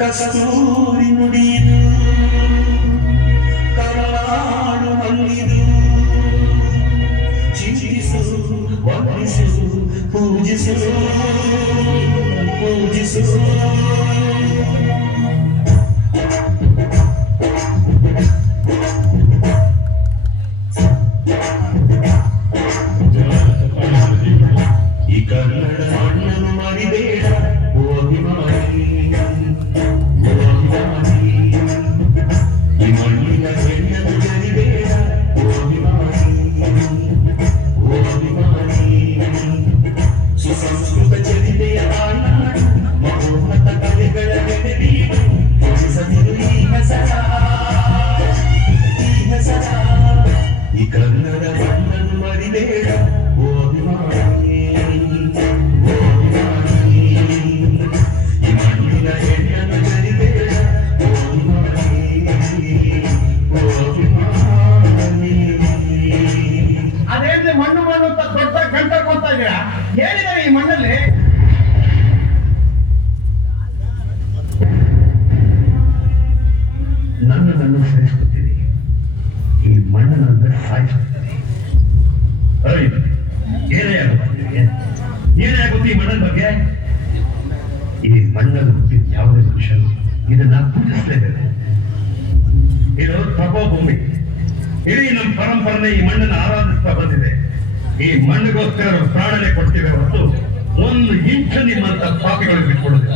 ಕಸ್ತೂರಿ ನುಡಿದು ಕರುನಾಡು ಮಲ್ಲಿದು ಚಿಂತಿಸು ವಂದಿಸು ಪೂಜಿಸು ಪೂಜಿಸು ಈ ಕನ್ನಡ ಮಣ್ಣನ್ನು ಮರಿಬೇಡ ಓ ಅಭಿಮಾನಿ, ಓ ಅಭಿಮಾನಿ. ಈ ಮಣ್ಣಿನ ಹೆಣ್ಣನ್ನು ಜರಿಬೇಡ ಓ ಅಭಿಮಾನಿ, ಓ ಅಭಿಮಾನಿ. ಸುಸಂಸ್ಕೃತ ಚರಿತೆಯ ತಾಯ್ನಾಡು ಮಹೋನ್ನತ ಕಲೆಗಳ ನೆನೆದೀಡು ಈ ಮಣ್ಣಲ್ಲಿ ಹುಟ್ಟಿದ ಯಾವುದೇ ಮನುಷ್ಯನು ಇದನ್ನ ಪೂಜಿಸಲೇಬೇಕು. ಇದು ತಪೋಭೂಮಿ. ಇಡೀ ನಮ್ಮ ಪರಂಪರೆ ಈ ಮಣ್ಣನ್ನು ಆರಾಧಿಸ್ತಾ ಬಂದಿದೆ. ಈ ಮಣ್ಣಿಗೋಸ್ಕರ ಪ್ರಾಣನೆ ಕೊಡ್ತೀವಿ ಹೊರತು ಒಂದು ಇಂಚು ನಿಮ್ಮಂತ ಪಾಪಿಗಳಿಗೆ ಬಿಟ್ಕೊಡೋದಿಲ್ಲ.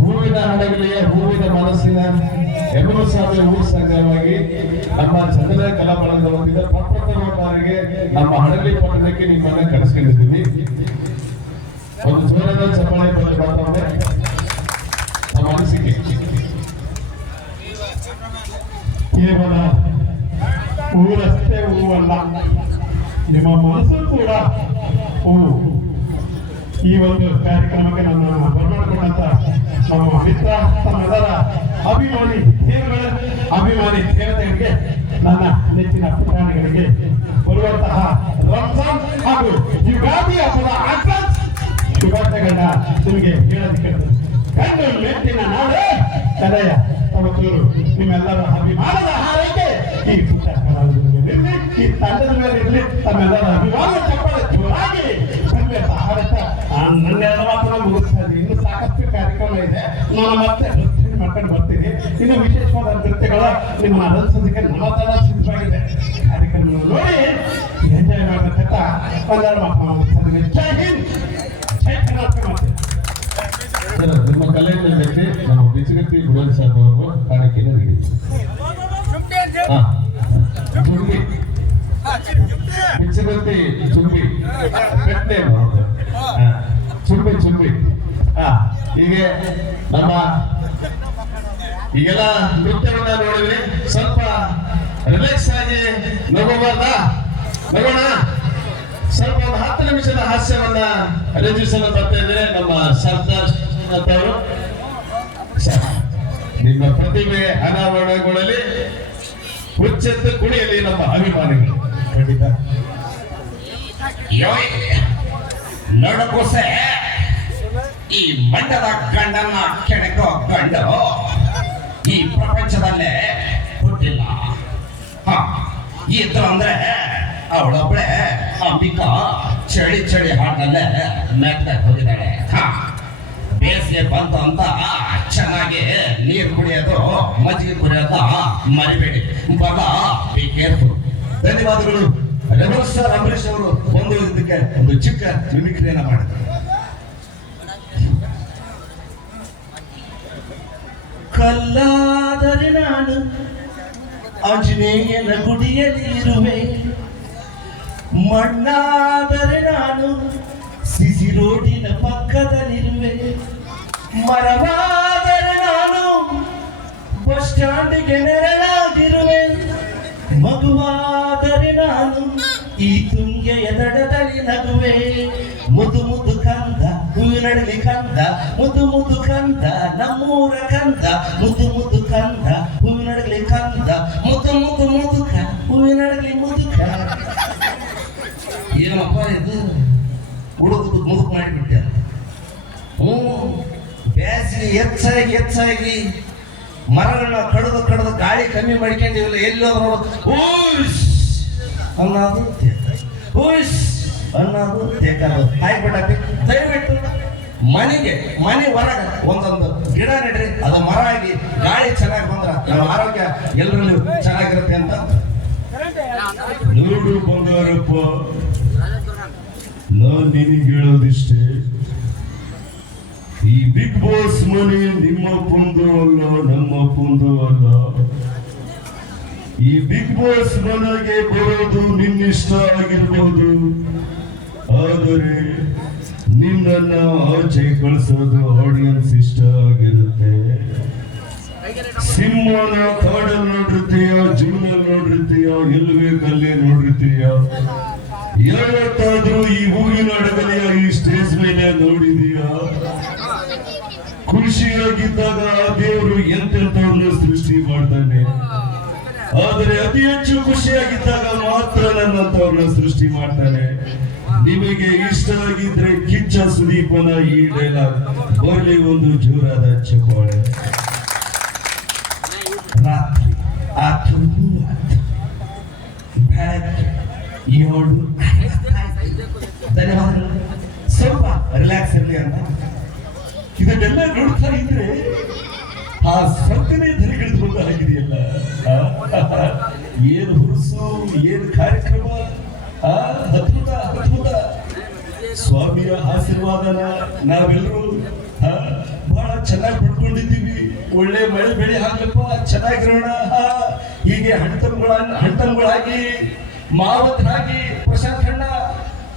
ಹೂವಿನ ಹಡಗಲಿಯ ಹೂವಿನ ಮನಸ್ಸಿನ ಎರಡು ಸಾವಿರ ಊರು ಸಂಘವಾಗಿ ನಮ್ಮ ಚಂದ್ರ ಕಲಾ ಬಳಗದ ವತಿಯಿಂದ ಪ್ರಪ್ರಥಮ ಬಾರಿಗೆ ನಮ್ಮ ಹಡಗಲಿ ಪಟ್ಟಣಕ್ಕೆ ನಿಮ್ಮನ್ನ ಕರೆಸ್ಕೊಂಡಿದ್ದೀವಿ. ಒಂದು ಜೋರಾದ ಚಪ್ಪಾಳೆ ಮಾತಾಡೋಣ. ನಮ್ಮ ಅನಿಸಿಕೆ ಕೇವಲ ಊರಷ್ಟೇ ಹೂವಲ್ಲ, ನಿಮ್ಮ ಮನಸ್ಸು ಕೂಡ ಹೂವು. ಈ ಒಂದು ಕಾರ್ಯಕ್ರಮಕ್ಕೆ ನನ್ನನ್ನು ಬರಮಾಡಿಕೊಂಡಂತ ನಮ್ಮ ಮಿತ್ರ ತಮ್ಮೆಲ್ಲರ ಅಭಿಮಾನಿ ದೇವತೆಗಳಿಗೆ, ನನ್ನ ನೆಚ್ಚಿನ ಪುಟಾಣಿಗಳಿಗೆ ಬರುವಂತಹ ರಂಜಾನ್ ಹಾಗೂ ಯುಗಾದಿ ಹಬ್ಬದ ಅಡ್ವಾನ್ಸ್ ಶುಭಾಶಯಗಳನ್ನ ನಿಮಗೆ ಹೇಳೋದಕ್ಕೆ ಕಂಡು ಮೆಟ್ಟಿನ ನಾಡು ಕಲೆಯ ತವತೂರು ನಿಮ್ಮೆಲ್ಲರ ಅಭಿಮಾನದ ಹಾರೈಕೆ ಈ ಪುಟ್ಟ ಕಲಾವಿದರಿರಲಿ, ಈ ತಂಡದ ಮೇಲೆ ಇರಲಿ. ತಮ್ಮೆಲ್ಲರ ಅಭಿಮಾನ ಚಪ್ಪಾಳೆ ಜೋರಾಗಿ ಸಂಗೀತ ಹಾಡುತ್ತಾ ನನ್ನೆಲ್ಲ ಮಾತ್ರ ಮುಗಿಸ್ತಾ ಇದ್ದೀನಿ. ಇನ್ನು ಸಾಕಷ್ಟು ಕಾರ್ಯಕ್ರಮ ಇದೆ, ನಾನು ಮತ್ತೆ ಮಾಡ್ಕೊಂಡು ಬರ್ತೀನಿ. ಇನ್ನು ವಿಶೇಷವಾದ ನೃತ್ಯಗಳ ನಿಮ್ಮ ಅನುಸರಿಸಕ್ಕೆ ನಲವತ್ತರ ಸಿದ್ಧವಾಗಿದೆ. ಕಾರ್ಯಕ್ರಮವನ್ನು ನೋಡಿ ಎಂಜಾಯ್ ಮಾಡಬೇಕಂತ ಒಂದೆರಡು ಮಾತನಾಡುತ್ತಾರೆ. ಜೈ ಹಿಂದ್, ಜೈ ಕರ್ನಾಟಕ ಮಾತೆ. ನಿಮ್ಮ ಕಲೆಯನ್ನು ಮೆಚ್ಚಿ ನಮ್ಮ ಬಿಸಿಗತ್ತಿ ಗುಡಲ್ ಸಾಹೇಬ್ ಅವರು ಕಾಣಿಕೆಯನ್ನು ನೀಡಿದರು. ಚುಂಬಿ ಬಿಸಿಗತ್ತಿ ಚುಂಬಿ ಪೆಟ್ಟೆ ಚುಂಬಿ ಹೀಗೆ ನಮ್ಮ ಈಗೆಲ್ಲ ನೃತ್ಯವನ್ನ ನೋಡಿದ್ರಿ. ಸ್ವಲ್ಪ ರಿಲ್ಯಾಕ್ಸ್ ಆಗಿ ನಗೋಣ. ಸ್ವಲ್ಪ ಒಂದು 10 ನಿಮಿಷದ ಹಾಸ್ಯವನ್ನ ರಚಿಸಲು ಬರ್ತಾ ಇದ್ದಾರೆ ನಮ್ಮ ಸರ್ದಾರ್ ಅವರು. ನಿಮ್ಮ ಪ್ರತಿಭೆ ಅನಾವರಣಗೊಳ್ಳಲಿ, ಹುಚ್ಚೆತ್ತು ಕುಣಿಯಲಿ ನಮ್ಮ ಅಭಿಮಾನಿಗಳು. ಖಂಡಿತ ನಡುಕುಸೆ ಈ ಮಂಡದ ಗಂಡನ್ನ ಕೆಣಕೋ ಗಂಡು ಈ ಪ್ರಪಂಚದಲ್ಲೇ ಹುಟ್ಟಿಲ್ಲ. ಇತ್ತು ಅಂದ್ರೆ ಅವಳೊಬ್ಬಳೆ ಅಂಬಿಕಾ ಚಳಿ ಹಾಡಲ್ಲೇ ಮೆತ್ತ ಹೋಗಿದ್ದಾಳೆ. ಬೇಸಿಗೆ ಬಂತು ಅಂತ ಚೆನ್ನಾಗಿ ನೀರು ಕುಡಿಯೋದು, ಮಜ್ಜಿಗೆ ಕುಡಿಯೋದು ಮರಿಬೇಡಿ. ಬಲ ಬಿ ಕೇರ್ಫುಲ್. ಧನ್ಯವಾದಗಳು. ರೆಬಲ್ ಸ್ಟಾರ್ ಅಂಬರೀಶ್ ಅವರು ಒಂದು ಇದಕ್ಕೆ ಒಂದು ಚಿಕ್ಕ ಮಿಮಿಕ್ರಿಯನ್ನ ಮಾಡಿದ್ರು. ಮಣ್ಣಾದರೆ ನಾನು ಆಂಜನೇಯನ ಗುಡಿಯಲ್ಲಿ ಇರುವೆ, ಮಣ್ಣಾದರೆ ನಾನು ಸಿಸಿ ರೋಡಿನ ಪಕ್ಕದಲ್ಲಿರುವೆ, ಮರವಾದರೆ ನಾನು ಬಸ್ ಸ್ಟ್ಯಾಂಡಿಗೆ ನೆರಳಾಗಿರುವೆ, ಮಗುವಾದರೆ ನಾನು ಈ ತುಂಗೆಯ ದಡದಲ್ಲಿ ನಗುವೆ. ಮುದು ಮುದು ಕಂದ ಹೂವಿನಡಲಿ ಕಂದ, ಮುದು ಮುದು ಕಂದ ನಮ್ಮೂರ ಕಂದ, ಮುದು ಮುದು ಕಂದ ಹೂವಿನಡಲಿ ಕಂದ, ಮುದು ಮುದು ಮುದುಕ ಹೂವಿನಡಲಿ ಮುದುಕ. ಏನಪ್ಪ ಇದು ಹುಡುಗದು ಮುದುಕು ಮಾಡಿಬಿಟ್ಟೆ. ಬೇಸಿಗೆ ಹೆಚ್ಚಾಗಿ ಮರಗಳನ್ನ ಕಡಿದು ಗಾಳಿ ಕಮ್ಮಿ ಮಾಡ್ಕೊಂಡಿವಿಲ್ಲ, ಎಲ್ಲೋದ್ರು ಊಶ್ ಅನ್ನೋದು ಊಶ್ ಅನ್ನೋದು ತೆಗೋದು ಆಗ್ಬಿಟ್ಟೆ. ದಯವಿಟ್ಟು ಮನೆ ಹೊರಗೆ ಒಂದೊಂದು ಗಿಡ ನೆಡ್ರಿ, ಅದು ಮರ ಆಗಿ ಗಾಳಿ ಚೆನ್ನಾಗಿ ಬಂದ್ರ ನಮ್ಮ ಆರೋಗ್ಯ ಎಲ್ಲರಲ್ಲೂ ಚೆನ್ನಾಗಿರುತ್ತೆ ಅಂತ. ನೋಡು ಬಂಗಾರಪ್ಪ, ನಾನ್ ನಿನಗೆ ಹೇಳೋದಿಷ್ಟೇ, ಈ ಬಿಗ್ ಬಾಸ್ ಮನೆ ನಿಮ್ಮ ಪುಂದು ಅಲ್ಲ, ನಮ್ಮ ಪುಂದು ಅಲ್ಲ. ಈ ಬಿಗ್ ಬಾಸ್ ಮನೆಗೆ ಬರೋದು ನಿನ್ನಿಷ್ಟ ಆಗಿರ್ಬೋದು, ಆದರೆ ನಿನ್ನನ್ನ ಆಚೆ ಕಳಿಸೋದು ಆಡಿಯನ್ಸ್ ಇಷ್ಟ ಆಗಿರುತ್ತೆ. ಸಿಂಹನ ಕಾಡಲ್ಲಿ ನೋಡಿರ್ತೀಯ, ಜೂನಲ್ಲಿ ನೋಡಿರ್ತೀಯ, ಎಲ್ಲಿ ಬೇಕಲ್ಲೇ ನೋಡಿರ್ತೀಯ. ಯಾವತ್ತಾದ್ರೂ ಈ ಹೂವಿನ ಅಡಗಲೆಯ ಈ ಸ್ಟೇಜ್ ಮೇಲೆ ನೋಡಿದೀಯ? ಖುಷಿಯಾಗಿದ್ದಾಗ ದೇವರು ಎಂತೆಂಥವ್ರನ್ನ ಸೃಷ್ಟಿ ಮಾಡ್ತಾನೆ, ಆದರೆ ಅತಿ ಹೆಚ್ಚು ಖುಷಿಯಾಗಿದ್ದಾಗ ಮಾತ್ರ ನನ್ನಂತವ್ರನ್ನ ಸೃಷ್ಟಿ ಮಾಡ್ತಾನೆ. ನಿಮಗೆ ಇಷ್ಟ ಆಗಿದ್ರೆ ಕಿಚ್ಚ ಸುದೀಪನ ಈ ಡೈಲಾಗ್ ಬರ್ಲಿ ಒಂದು ಜೋರಾದ ಚಪ್ಪಾಳೆ. ರಾತ್ರಿ ಆತು ಬೆಳಗ್ಗೆ 7. ಧನ್ಯವಾದಗಳು. ಸ್ವಲ್ಪ ರಿಲ್ಯಾಕ್ಸ್ ಇರಲಿ ಅಂತ ಇದನ್ನೆಲ್ಲ ನೋಡ್ತಾ ಇದ್ರೆ ಆ ಸ್ವರ್ಗನೇ ಧರಿಗಿಳಿದುಕೊಂಡು ಆಗಿದೆಯಲ್ಲ. ಏನು ಹುರುಸು, ಏನು ಕಾರ್ಯಕ್ರಮ, ಅದ್ಭುತ ಅದ್ಭುತ. ಸ್ವಾಮಿಯ ಆಶೀರ್ವಾದನ ನಾವೆಲ್ಲರೂ ಬಹಳ ಚೆನ್ನಾಗಿ ಪಡ್ಕೊಂಡಿದ್ದೀವಿ. ಒಳ್ಳೆ ಮಳೆ ಬೆಳೆ ಆಗ್ಲಪ್ಪ, ಚೆನ್ನಾಗಿರೋಣ. ಹೀಗೆ ಹಣ್ತಂಗಳಾಗಿ ಮಾವತರಾಗಿ ಪ್ರಶಾಂತ್ ಅಣ್ಣ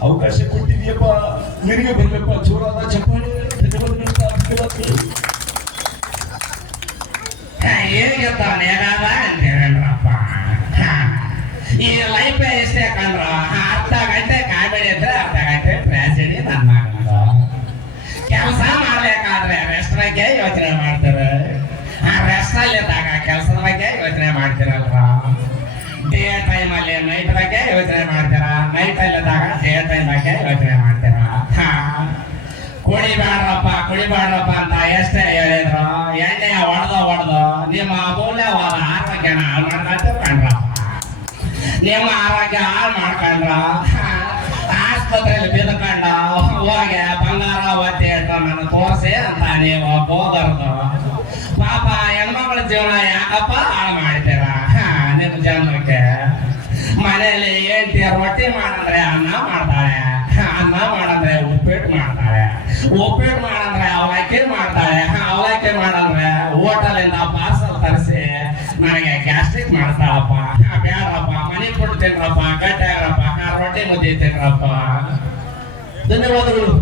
ಅವಕಾಶ ಕೊಟ್ಟಿದೀಯಪ್ಪ, ನಿನಗೆ ಬರ್ಲಪ್ಪ ಜೋರಾದ ಚಪ್ಪಾಳೆ. ಏನಿಗೆ ಅಂತೇಳ್ರಪ್ಪ, ಈ ಲೈಫ್ ಎಷ್ಟೇ ಕಂಡ್ರು ಅರ್ಧ ಗಂಟೆ ಕಾಮಿಡಿ ಇದ್ರೆ ಅರ್ಧ ಗಂಟೆ ಟ್ರಾಜಿಡಿ. ನನ್ನ ಕೆಲಸ ಮಾಡ್ಬೇಕಾದ್ರೆ ರೆಸ್ಟ್ ಬಗ್ಗೆ ಯೋಚನೆ ಮಾಡ್ತಾರೆ, ಆ ರೆಸ್ಟ್ ಅಲ್ಲಿ ಇದ್ದಾಗ ಕೆಲಸದ ಬಗ್ಗೆ ಯೋಚನೆ ಮಾಡ್ತಿರಲ್ರ. ಡೇ ಟೈಮಲ್ಲಿ ನೈಟ್ ಬಗ್ಗೆ ಯೋಚನೆ ಮಾಡ್ತೀರ, ನೈಟ್ ಅಲ್ಲಿ ಇದ್ದಾಗ ಡೇ ಟೈಮ್ ಬಗ್ಗೆ ಯೋಚನೆ ಮಾಡ್ತೀರ. ಕುಡಿಬೇಡ್ರಪ್ಪ ಅಂತ ಎಷ್ಟೇ ಹೇಳಿದ್ರು ಎಣ್ಣೆ ಹೊಡೆದು ನಿಮ್ಮ ಅಮೂಲ್ಯವಾದ ಆರೋಗ್ಯನ ಹಾಳು ಮಾಡ್ಕೊಂಡ್ರಪ್ಪ. ನಿಮ್ಮ ಆರೋಗ್ಯ ಹಾಳು ಮಾಡ್ಕೊಂಡ್ರ ಆಸ್ಪತ್ರೆಯಲ್ಲಿ ಬಿದ್ದುಕೊಂಡ ಹೋಗಿ ಬಂಗಾರ ಒತ್ತಿ ಹೇಳ್ತು ನಾನು ತೋರಿಸಿ ಅಂತ ನೀವು ಹೋಗರ್ದು. ಪಾಪ ಹೆಣ್ಮಕ್ಳ ಜೀವನ ಯಾಕಪ್ಪ ಹಾಳು ಮಾಡ್ತೀರ ನಿಮ್ಮ ಜನ್ಮಕ್ಕೆ? ಮನೆಯಲ್ಲಿ ಹೇಳ್ತಿ ರೊಟ್ಟಿ ಮಾಡಂದ್ರೆ ಅನ್ನ ಮಾಡ್ತಾಳೆ, ಅನ್ನ ಮಾಡಂದ್ರೆ ಉಪ್ಪಿಟ್ಟು ಮಾಡ್ತಾಳೆ, ಉಪ್ಪಿಟ್ಟು ಮಾಡಂದ್ರೆ ಅವಲಕ್ಕಿ ಮಾಡ್ತಾಳೆ, ಅವಲಕ್ಕಿ ಮಾಡಂದ್ರೆ ಹೋಟೆಲಿಂದ ಪಾರ್ಸಲ್ ತರಿಸಿ ನನಗೆ ಗ್ಯಾಸ್ಟ್ರಿಕ್ ಮಾಡ್ತಾಳಪ್ಪ. ಬೇಡಪ್ಪ, ಮನೆ ಫುಡ್ ತಿನ್ರಪ್ಪ, ಗಟ್ಟಿಯಾಗ್ರಪ್ಪ, ರೊಟ್ಟಿ ಮುದ್ದೆ ತಿನ್ರಪ್ಪ. ಧನ್ಯವಾದಗಳು.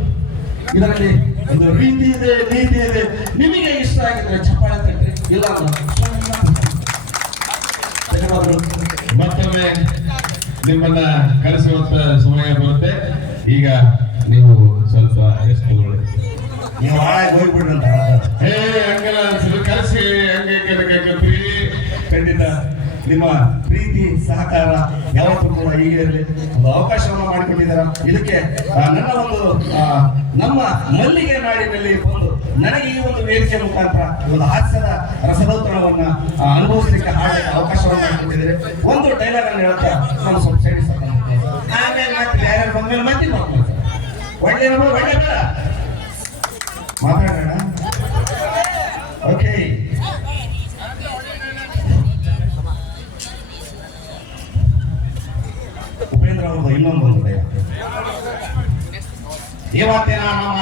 ಇದರಲ್ಲಿ ಒಂದು ರೀತಿ ಇದೆ, ನೀತಿ ಇದೆ. ನಿಮಗೆ ಇಷ್ಟ ಆಗಿದ್ರೆ ಚಪ್ಪಾಳೆ ತಟ್ಟಿ, ಇಲ್ಲ ಧನ್ಯವಾದಗಳು. ಮತ್ತೊಮ್ಮೆ ನಿಮ್ಮನ್ನ ಕರೆಸುವಂತ ಸಮಯ ಬರುತ್ತೆ. ಈಗ ನೀವು ಸ್ವಲ್ಪ ರೆಸ್ಟ್ ತಗೊಳ್ಳಿ. ನೀವು ಹಾಳಾಗಿ ಹೋಗ್ಬಿಡ್ರಂತ ಹಂಗೆಲ್ಲ ಕರೆಸಿ ಹಂಗೆ ಕಲ್ತೀವಿ. ಖಂಡಿತ ನಿಮ್ಮ ಪ್ರೀತಿ ಸಹಕಾರ ಯಾವತ್ತೂ ಕೂಡ ಹೀಗೆ ಇರಲಿ. ಒಂದು ಅವಕಾಶವನ್ನು ಮಾಡಿಕೊಟ್ಟಿದ್ದೀರಾ. ಇದಕ್ಕೆ ನನ್ನ ಒಂದು ನಮ್ಮ ಮಲ್ಲಿಗೆ ನಾಡಿನಲ್ಲಿ ಬಂದು ನನಗೆ ಈ ಒಂದು ವೇದಿಕೆ ಮುಖಾಂತರ ಒಂದು ಹಾಸ್ಯದ ರಸದೌತಣವನ್ನ ಅನುಭವಿಸಲಿಕ್ಕೆ ಹಾಡಲಿಕ್ಕೆ ಅವಕಾಶವನ್ನು ಮಾಡಿಕೊಟ್ಟಿದ್ದಾರೆ. ಒಂದು ಡೈಲಾಗ್ ಅನ್ನು ಹೇಳ್ತಾ ನಾನು ಸ್ವಲ್ಪ ಸೈಡ್ ಆಮೇಲೆ ಮತ್ತೆ ಯಾರ್ಯಾರು ಬಂದ್ಮೇಲೆ ಮತ್ತೆ ಒಳ್ಳೆ ಒಳ್ಳೆ ಬೇಡ ಮಾತಾಡೋಣ. ಓಕೆ, ಉಪೇಂದ್ರ ಅವ್ರದ್ದು ಇನ್ನೊಂದು ಇವತ್ತಿನ ನಮ್ಮ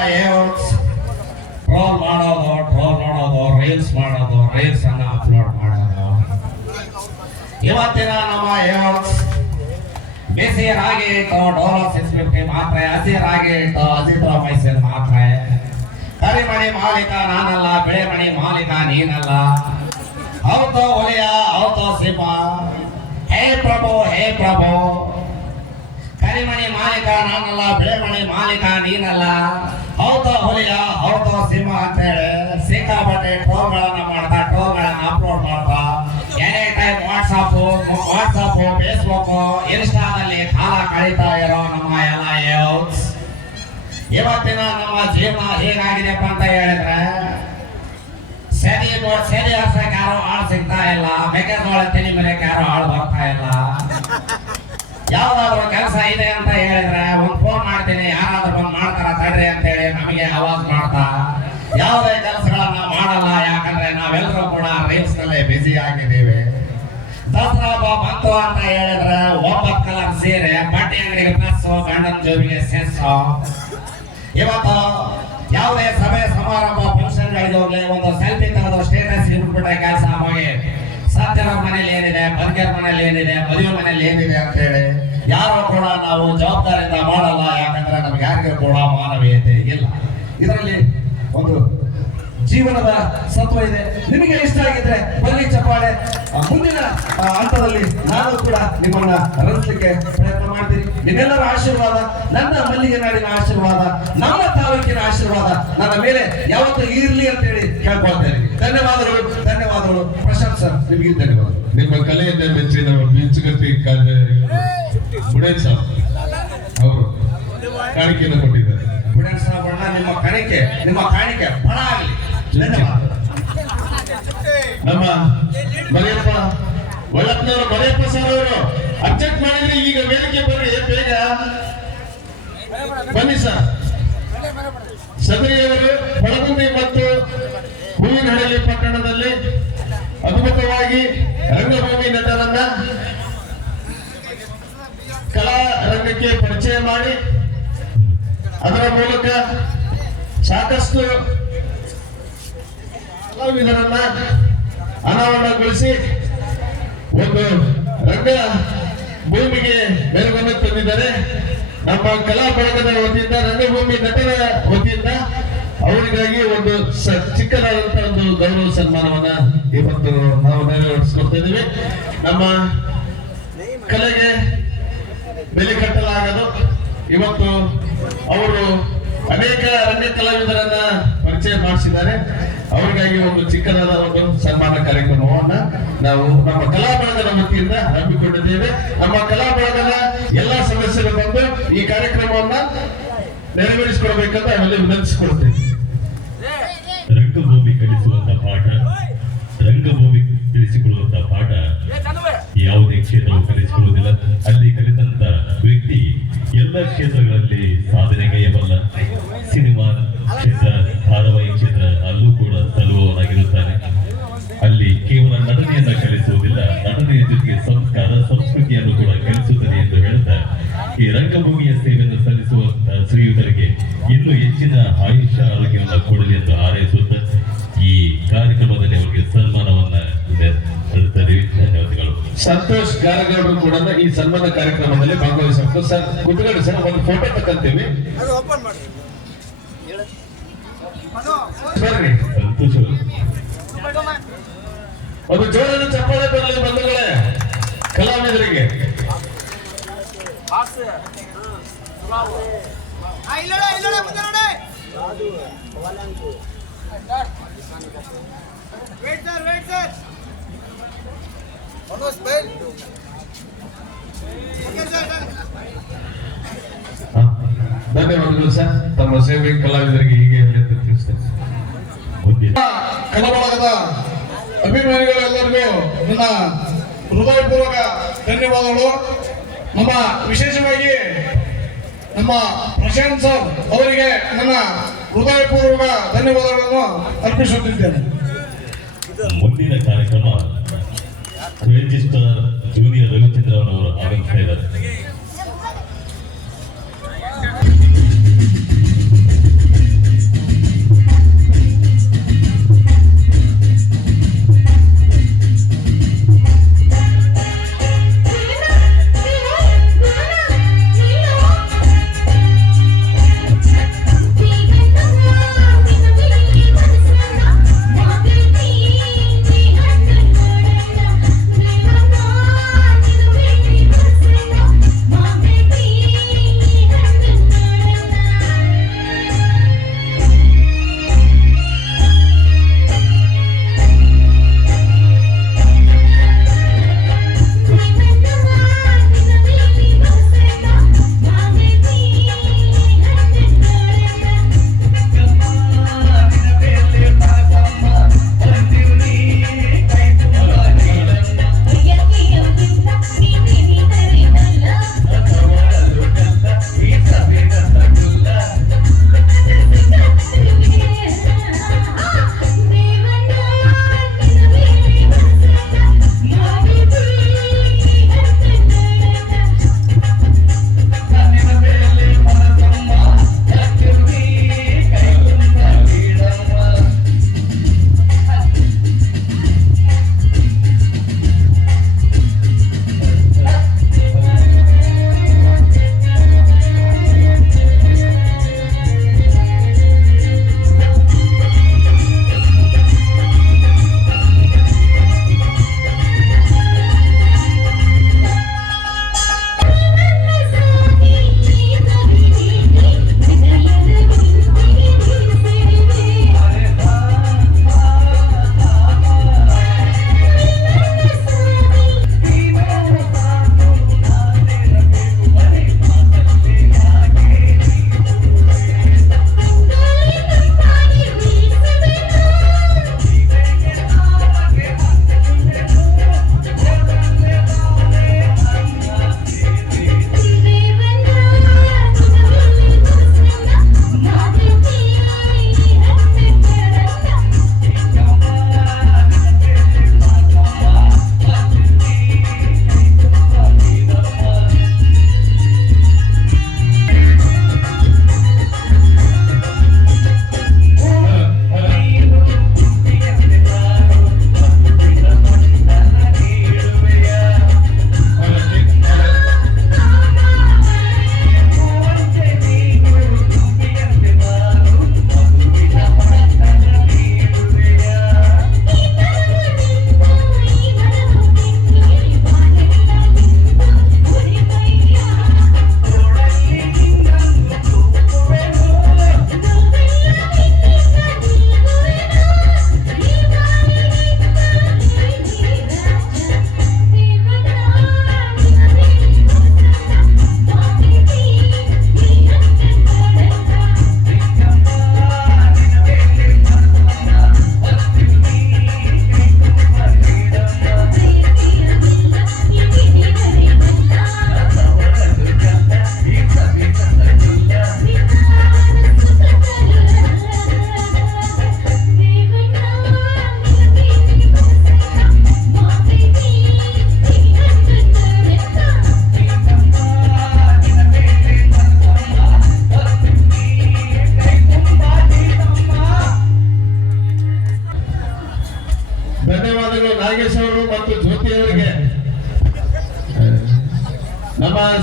ಟ್ರೋಲ್ ಮಾಡೋದು ರೀಲ್ಸ್ ಮಾಡೋದು, ರೀಲ್ಸ್ ಅನ್ನ ಅಪ್ಲೋಡ್ ಮಾಡೋದು. ಇವತ್ತಿನ ನಮ್ಮ ಬಿಸಿ ರಾಗಿ ಇಟ್ಟು ಡೋಲೋ 650 ಮಾತ್ರೆ, ಹಸಿ ರಾಗಿ ಇಟ್ಟು ಅಜಿಥ್ರೋಮೈಸಿನ್ ಮಾತ್ರೆ. ಕರಿಮಣಿ ಮಾಲೀಕ ನಾನಲ್ಲ, ಬೆಳೆಮಣಿ ಮಾಲೀಕ ನೀನಲ್ಲ. ಹೌದು ಒಲಿಯ, ಹೌದು ಸಿಂಹ. ಹೇ ಪ್ರಭು, ಹೇ ಪ್ರಭು. ಕರಿಮಣಿ ಮಾಲೀಕ ನಾನಲ್ಲ, ಬೆಳೆಮಣಿ ಮಾಲೀಕ ನೀನಲ್ಲ. ಹೌದು ಹುಲಿಯ, ಹೌದು ಸಿಂಹ ಅಂತೇಳಿ ಸಿಕ್ಕಾಪಟ್ಟೆ ಟ್ರೋಲ್ಗಳನ್ನ ಮಾಡ್ತಾ, ಟ್ರೋಲ್ಗಳನ್ನ ಅಪ್ಲೋಡ್ ಮಾಡ್ತಾ ಎನಿ ಟೈಮ್ ವಾಟ್ಸಾಪ್, ಫೇಸ್ಬುಕ್, ಇನ್ಸ್ಟಾದಲ್ಲಿ ಕಾಲ ಕಳೀತಾ ಇರೋ ನಮ್ಮ ಎಲ್ಲ ಯೂತ್ಸ್. ಇವತ್ತಿನ ನಮ್ಮ ಜೀವನ ಹೇಗಾಗಿದೆಪ್ಪ ಅಂತ ಹೇಳಿದ್ರೆ, ಸೆದಿ ಹರ್ಸಕ್ಕೆ ಯಾರು ಆಳು ಸಿಗ್ತಾ ಇಲ್ಲ, ಮೆಕ್ಕೆಜೋಳ ತೆನಿ ಮೇಲೆ ಯಾರು ಆಳು ಬರ್ತಾ ಇಲ್ಲ. ಯಾವ್ದಾದ್ರು ಕೆಲಸ ಇದೆ ಅಂತ ಹೇಳಿದ್ರೆ ಒಂದು ಫೋನ್ ಮಾಡ್ತೀನಿ, ಯಾರಾದ್ರೂ ಬಂದು ಮಾಡ್ತಾರ ತಡ್ರಿ ಅಂತ ಹೇಳಿ ನಮಗೆ ಆವಾಜ್ ಮಾಡ್ತಾ ಯಾವುದೇ ಕೆಲಸಗಳನ್ನ ಮಾಡಲ್ಲ. ಯಾಕಂದ್ರೆ ನಾವೆಲ್ಲರೂ ಕೂಡ ರೀಲ್ಸ್ ನಲ್ಲಿ ಬಿಸಿ ಆಗಿದ್ದೀವಿ. ದಸರಾ ಹಬ್ಬ ಬಂತು ಅಂತ ಹೇಳಿದ್ರೆ 9 ಕಲರ್ ಸೀರೆ, ಬಟ್ಟೆ ಅಂಗಡಿಗೆ ಪ್ಲಸ್, ಗಂಡನ ಜೋಬಿಗೆ ಸೆಸ್. ಇವತ್ತು ಯಾವುದೇ ಸಭೆ ಸಮಾರಂಭ ಫಂಕ್ಷನ್ ಗಳಿಗೆ ಹೋಗ್ಲಿ, ಒಂದು ಸೆಲ್ಫಿ ತೆಗೆದು ಸ್ಟೇಟಸ್ ಇಟ್ಬಿಟ್ರೆ ಕೆಲಸ ಹೋಗಿ ಸತ್ಯರ ಮನೇಲಿ ಏನಿದೆ, ಬದುಕಿನ ಮನೇಲಿ ಏನಿದೆ, ಮದುವೆ ಮನೇಲಿ ಏನಿದೆ ಅಂತ ಹೇಳಿ ಯಾರು ಕೂಡ ನಾವು ಜವಾಬ್ದಾರಿಯಿಂದ ಮಾಡಲ್ಲ. ಯಾಕಂದ್ರೆ ನಮ್ಗೆ ಯಾರಿಗೂ ಕೂಡ ಮಾನವೀಯತೆ ಇಲ್ಲ. ಇದರಲ್ಲಿ ಒಂದು ಜೀವನದ ಸತ್ವ ಇದೆ. ನಿಮಗೆ ಇಷ್ಟ ಆಗಿದ್ರೆ ಬನ್ನಿ ಚಪ್ಪಾಳೆ. ಮುಂದಿನ ಹಂತದಲ್ಲಿ ನಾನು ಕೂಡ ನಿಮ್ಮನ್ನ ರಂಜಿಸಲಿಕ್ಕೆ ಪ್ರಯತ್ನ ಮಾಡ್ತೀನಿ. ನಿಮ್ಮೆಲ್ಲರ ಆಶೀರ್ವಾದ, ನನ್ನ ಮಲ್ಲಿಗೆ ನಾಡಿನ ಆಶೀರ್ವಾದ, ನಮ್ಮ ತಾಲೂಕಿನ ಆಶೀರ್ವಾದ ನನ್ನ ಮೇಲೆ ಯಾವತ್ತೂ ಇರ್ಲಿ ಅಂತ ಹೇಳಿ ಕೇಳ್ಕೊಳ್ತೇನೆ. ಧನ್ಯವಾದಗಳು, ಧನ್ಯವಾದಗಳು. ಪ್ರಶಾಂತ್ ಸರ್, ನಿಮಗೆ ಧನ್ಯವಾದಗಳು. ನಿಮ್ಮ ಕಲೆಯಿಂದ ಮೆಚ್ಚಿದ ಬೀಚಗತಿ ಬುಡೇನ್ ಸಾಬ್ ಅವರು ಕಾಣಿಕೆಯನ್ನು ಕೊಟ್ಟಿದ್ದಾರೆ. ಬುಡೇನ್ ಸಾಬ್ ಅಣ್ಣ, ನಿಮ್ಮ ಕಾಣಿಕೆ ಬಹಳ ಆಗಲಿ. ಧನ್ಯವಾದ. ನಮ್ಮ ಮರಿಯಪ್ಪ ಒಳ್ಳಪ್ಪನವರು, ಮರಿಯಪ್ಪ ಸರ್ ಅವರು ಅಬ್ಜೆಕ್ಟ್ ಮಾಡಿದ್ರೆ ಈಗ ವೇದಿಕೆ ಬರ್ರಿ, ಬೇಗ ಬನ್ನಿ ಸರ್. ಸದರಿಯವರು ಬೆಳಗುಂದಿ ಮತ್ತು ಹೂವಿನಹಳ್ಳಿ ಪಟ್ಟಣದಲ್ಲಿ ಅದ್ಭುತವಾಗಿ ರಂಗಭೂಮಿ ನಟರನ್ನ ಕಲಾ ರಂಗಕ್ಕೆ ಪರಿಚಯ ಮಾಡಿ ಅದರ ಮೂಲಕ ಸಾಕಷ್ಟು ಕಲಾವಿದರನ್ನ ಅನಾವರಣಗೊಳಿಸಿ ಒಂದು ರಂಗ ಭೂಮಿಗೆ ಮೆರುಗನ್ನು ತಂದಿದ್ದಾರೆ. ನಮ್ಮ ಕಲಾ ಬಳಗದ ವತಿಯಿಂದ, ರಂಗಭೂಮಿ ನಟರ ವತಿಯಿಂದ ಅವರಿಗಾಗಿ ಒಂದು ಚಿಕ್ಕದಾದಂತಹ ಒಂದು ಗೌರವ ಸನ್ಮಾನವನ್ನ ಇವತ್ತು ನಾವು ನೆರವೇರಿಸಿಕೊಳ್ತಾ ಇದ್ದೀವಿ. ನಮ್ಮ ಕಲೆಗೆ ಬೆಲೆ ಕಟ್ಟಲಾಗದು. ಇವತ್ತು ಅವರು ಅನೇಕ ರಂಗ ಕಲಾವಿದರನ್ನ ಪರಿಚಯ ಮಾಡಿಸಿದ್ದಾರೆ. ಅವರಿಗಾಗಿ ಒಂದು ಚಿಕ್ಕದಾದ ಒಂದು ಸನ್ಮಾನ ಕಾರ್ಯಕ್ರಮವನ್ನ ನಾವು ನಮ್ಮ ಕಲಾ ಬಳಗದ ವತಿಯಿಂದ ಹಮ್ಮಿಕೊಂಡಿದ್ದೇವೆ. ನಮ್ಮ ಕಲಾ ಬಳಗದ ಎಲ್ಲಾ ಸದಸ್ಯರು ಬಂದು ಈ ಕಾರ್ಯಕ್ರಮವನ್ನ ನೆರವೇರಿಸಿಕೊಳ್ಬೇಕಂತ ಅವರಲ್ಲಿ ವಿನಂತಿಸಿಕೊಳ್ತೇವೆ. ರಂಗಭೂಮಿ ಕಲಿಸುವಂತ ಪಾಠ, ರಂಗಭೂಮಿ ತಿಳಿಸಿಕೊಳ್ಳುವಂತ ಪಾಠ ಯಾವುದೇ ಕ್ಷೇತ್ರವು ಕಲಿಸಿಕೊಳ್ಳುವುದಿಲ್ಲ. ಅಲ್ಲಿ ಕಲಿತಂತ ವ್ಯಕ್ತಿ ಎಲ್ಲ ಕ್ಷೇತ್ರಗಳಲ್ಲಿ ಸಾಧನೆಗೈಯಬಲ್ಲ. ಸಿನಿಮಾ ಕ್ಷೇತ್ರ, ಧಾರಾವಾಹಿ ಕ್ಷೇತ್ರ, ಅಲ್ಲೂ ಕೂಡ ತಲುವವನಾಗಿರುತ್ತಾನೆ. ಅಲ್ಲಿ ಕೇವಲ ನಟನೆಯನ್ನ ಕಲಿಸುವುದಿಲ್ಲ, ನಟನೆಯ ಜೊತೆಗೆ ಸಂಸ್ಕಾರ, ಸಂಸ್ಕೃತಿಯನ್ನು ಕೂಡ ಕಲಿಸುತ್ತದೆ ಎಂದು ಹೇಳ್ತಾ ಈ ರಂಗಭೂಮಿಯ ಸೇವೆಯನ್ನು ಸಲ್ಲಿಸುವಂತಹ ಶ್ರೀಯುತರಿಗೆ ಇನ್ನೂ ಹೆಚ್ಚಿನ ಆಯುಷ್ಯ ಆರೋಗ್ಯವನ್ನು ಕೊಡಲಿ ಎಂದು ಹಾರೈಸುತ್ತ ಈ ಕಾರ್ಯಕ್ರಮದಲ್ಲಿ ಅವರಿಗೆ ಸನ್ಮಾನವನ್ನ ನೀಡುತ್ತದೆ. ಧನ್ಯವಾದಗಳು. ಸಂತೋಷ್ ಗಾರಗೌಡರು ಕೂಡ ಈ ಸನ್ಮಾನ ಕಾರ್ಯಕ್ರಮದಲ್ಲಿ ಭಾಗವಹಿಸಬೇಕು. ಸರ್ ಕುತ್ಕೊಳ್ಳಿ ಸರ್, ಒಂದು ಫೋಟೋ ತಕ್ಕಂತೀವಿ. ಬರ್ರಿ, ಸಂತೋಷ. ಒಂದು ಜೋರಾದ ಚಪ್ಪಾಳೆ ಬರಲಿ ಬಂಧುಗಳೇ ಕಲಾವಿದರಿಗೆ. ಧನ್ಯವಾದಗಳು ಸರ್, ತಮ್ಮ ಸೇವೆ ಕಲಾವಿದರಿಗೆ ಹೀಗೆ ಇರಲಿ ಅಂತ ತಿಳಿಸ್ತೇನೆ. ಕಲಾಬಳಗದ ಅಭಿಮಾನಿಗಳೆಲ್ಲರಿಗೂ ನನ್ನ ಹೃದಯಪೂರ್ವಕ ಧನ್ಯವಾದಗಳು. ನಮ್ಮ ವಿಶೇಷವಾಗಿ ನಮ್ಮ ಪ್ರಶಾಂತ್ ಸರ್ ಅವರಿಗೆ ನನ್ನ ಹೃದಯಪೂರ್ವಕ ಧನ್ಯವಾದಗಳನ್ನು ಅರ್ಪಿಸುತ್ತಿದ್ದೇನೆ. ಮುಂದಿನ ಕಾರ್ಯಕ್ರಮ ರಿಜಿಸ್ಟರ್ ಜೂನಿಯರ್ ರವಿಚಂದ್ರನ್ ಅವರು ಆಗಮಿಸ್ತಾ ಇದ್ದಾರೆ.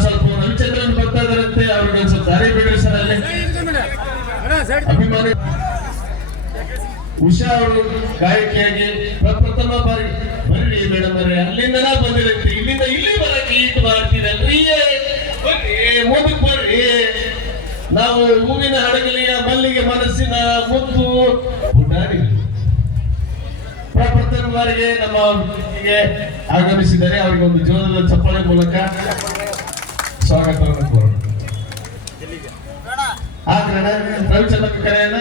ಸ್ವಲ್ಪ ರವಿಚಂದ್ರನ್ ಬರ್ತಾ ಇದಾರಂತೆ, ಅವ್ರಿಗೆ ಒಂದು ಸ್ವಲ್ಪ ದಾರಿ ಬಿಡ್ರಿ ಸರ್. ಅಲ್ಲಿ ಅಭಿಮಾನಿ ಉಷಾ ಅವರು ಗಾಯಕಿಯಾಗಿ ಪ್ರಪ್ರಥಮ ಬಾರಿ ಬರ್ರಿ ಮೇಡಮ್ ಅವರೇ, ಅಲ್ಲಿಂದ ನಾ ಬಂದಿರಂತೆ, ಇಲ್ಲಿಂದ ಇಲ್ಲಿ ಬರಕ್ಕೆ ಈಟ್ ಮಾಡ್ತೀರಲ್ರಿ, ಬರ್ರಿ ಮುಂದಕ್ಕೆ ಬರ್ರಿ. ನಾವು ಹೂವಿನ ಹಡಗಲಿಯ ಮಲ್ಲಿಗೆ ಮನಸ್ಸಿನ ಮುದ್ದು ಪುಟಾರಿ ಪ್ರಪ್ರಥಮ ಬಾರಿಗೆ ನಮ್ಮ ಗೆ ಆಗಮಿಸಿದ್ದಾರೆ. ಅವರಿಗೆ ಒಂದು ಜೋರದ ಚಪ್ಪಾಳೆ ಮೂಲಕ ಸ್ವಾಗತವನ್ನು ಕೋರೋಣ. ಆಗ್ರಣ ರವಿಚಂದ್ರ ಕರೆಯನ್ನ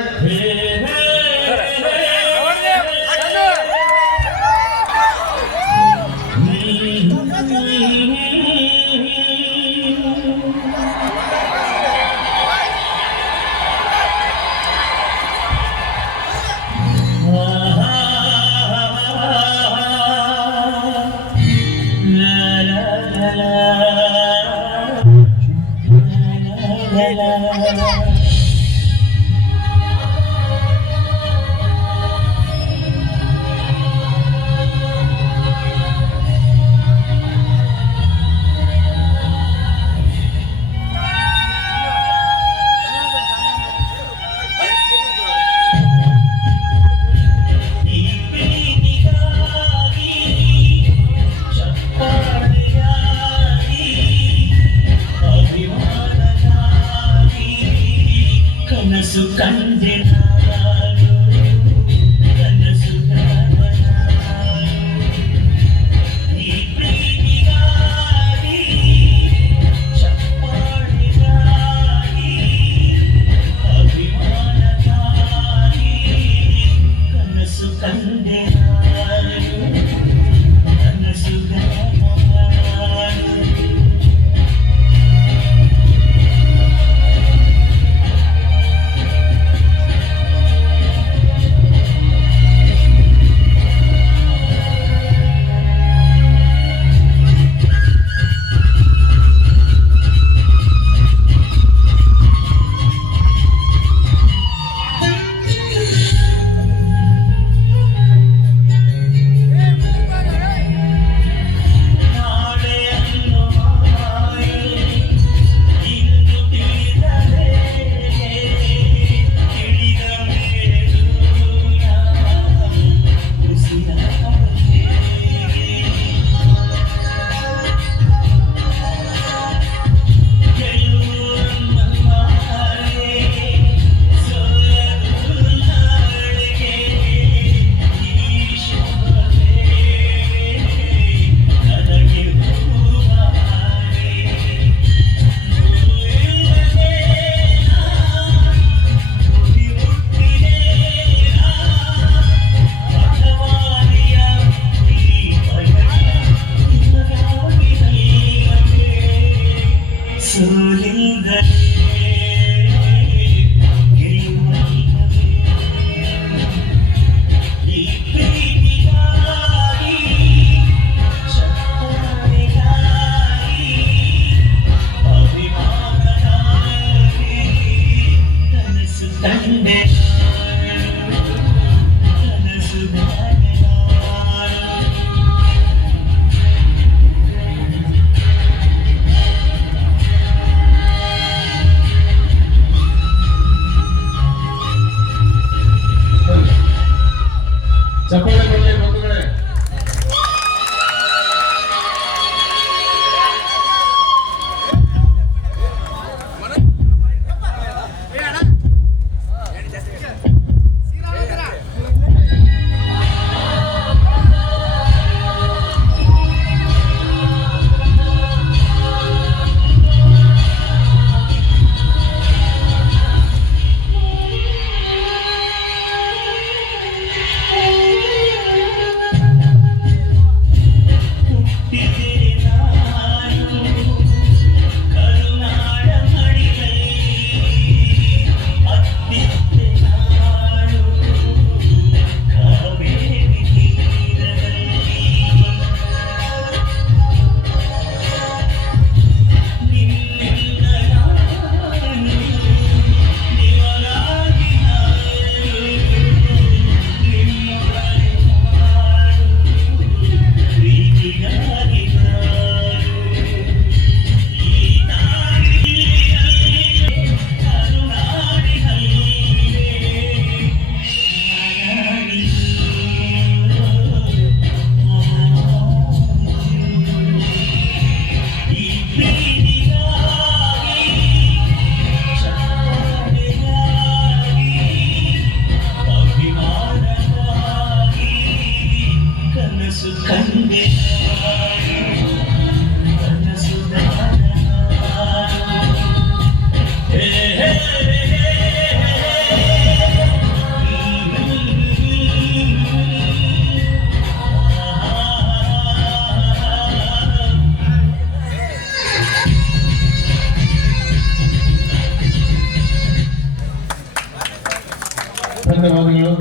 ಧನ್ಯವಾದಗಳು.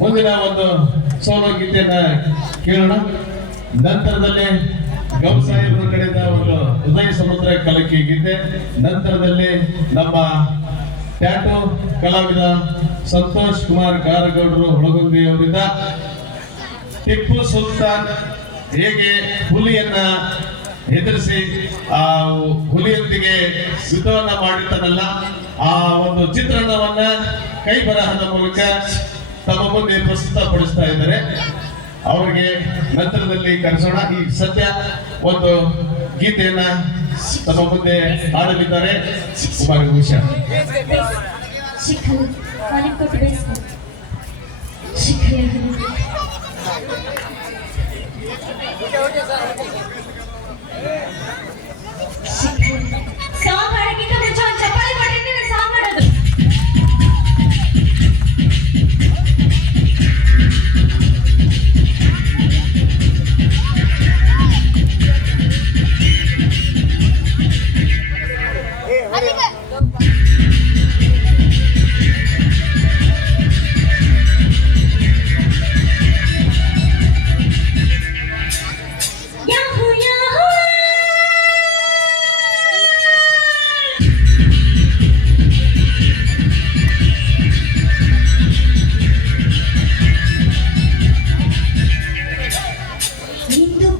ಮುಂದಿನ ಒಂದು ಸೋಲೋ ಗೀತೆಯನ್ನ ಕೇಳೋಣ. ನಂತರದಲ್ಲಿ ಗೌ ಸಾಹೇಬ್ರ ಕಡೆಯಿಂದ ಒಂದು ಉದಯ ಸಮುದ್ರ ಕಲಕಿ ಗೀತೆ, ನಂತರದಲ್ಲಿ ನಮ್ಮ ಟ್ಯಾಟೋ ಕಲಾವಿದ ಸಂತೋಷ್ ಕುಮಾರ್ ಗಾರಗೌಡರು ಹುಳಗುಂದಿ ಅವರಿಂದ ಟಿಪ್ಪು ಸುಲ್ತಾನ್ ಹೇಗೆ ಹುಲಿಯನ್ನ ಎದುರಿಸಿ ಆ ಹುಲಿಯೊಂದಿಗೆ ಯುದ್ಧವನ್ನ ಮಾಡಿರ್ತಾನಲ್ಲ, ಆ ಒಂದು ಚಿತ್ರಣವನ್ನ ಕೈ ಬರಹದ ಮೂಲಕ ತಮ್ಮ ಮುಂದೆ ಪ್ರಸ್ತುತಪಡಿಸ್ತಾ ಇದ್ದಾರೆ. ಅವರಿಗೆ ನಂತರದಲ್ಲಿ ಕರೆಸೋಣ. ಈ ಸದ್ಯ ಒಂದು ಗೀತೆಯನ್ನ ತಮ್ಮ ಮುಂದೆ ಹಾಡಲಿದ್ದಾರೆ ಕುಮಾರ್ ಭೂಷಣ್. ಸಾಂಗ್ ಹಾಡಕ್ಕಿಂತ ಮುಂಚೆ ಒಂದು ಚಪ್ಪಾಳೆ ಮಾಡಿದ್ರೆ ನಾನು ಸಾಂಗ್ ಮಾಡೋದು. ಯಾಹೂ ಯಾಹೂ ಇಂದು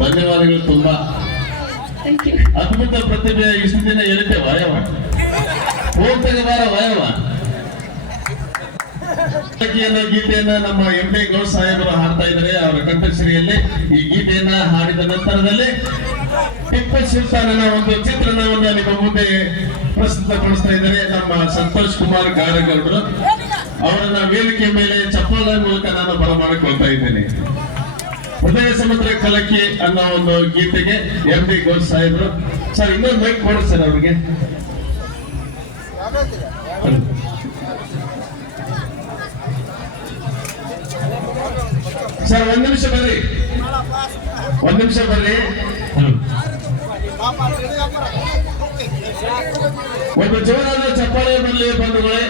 ಧನ್ಯವಾದಗಳು. ತುಂಬಾ ಥ್ಯಾಂಕ್ ಯು. ಅದ್ಭುತ ಪ್ರತಿಭೆ. ಇಷ್ಟು ದಿನ ಹೇಳಿದ್ದೆ ವಯವ ಹೋಗ್ತಗಬಾರ ವಯವ ಅನ್ನೋ ಗೀತೆಯನ್ನ ನಮ್ಮ ಎಂ ಡಿ ಗೌಡ್ ಸಾಹೇಬರು ಹಾಡ್ತಾ ಇದ್ದಾರೆ ಅವರ ಕಂಠಶ್ರೀಯಲ್ಲಿ. ಈ ಗೀತೆಯನ್ನ ಹಾಡಿದ ನಂತರದಲ್ಲಿ ಟಿಪ್ಪು ಸುಲ್ತಾನನ ಒಂದು ಚಿತ್ರಣವನ್ನ ನಿಮ್ಮ ಮುಂದೆ ಪ್ರಸ್ತುತಪಡಿಸ್ತಾ ಇದ್ದಾರೆ ನಮ್ಮ ಸಂತೋಷ್ ಕುಮಾರ್ ಗಾರಗೌಡರು. ಅವರನ್ನ ವೇದಿಕೆ ಮೇಲೆ ಚಪ್ಪಾಳೆ ಮೂಲಕ ನಾನು ಬರಮಾಡಿಕೊಳ್ತಾ ಇದ್ದೇನೆ. ಹೃದಯ ಸಮುದ್ರ ಕಲಕಿ ಅನ್ನೋ ಒಂದು ಗೀತೆಗೆ ಎಂ ಡಿ ಗೌಡ್ ಸಾಹೇಬರು. ಸರ್ ಇನ್ನೊಂದು ಮೈಕ್ ಕೊಡಿ ಸರ್ ಅವ್ರಿಗೆ. ಸರ್ ಒಂದ್ ನಿಮಿಷ ಬರ್ರಿ, ಒಂದ್ ನಿಮಿಷ ಬರ್ರಿ. ಒಂದು ಜೋರಾದ ಚಪ್ಪಾಳೆ ಬರಲಿ ಬಂಧುಗಳೇ.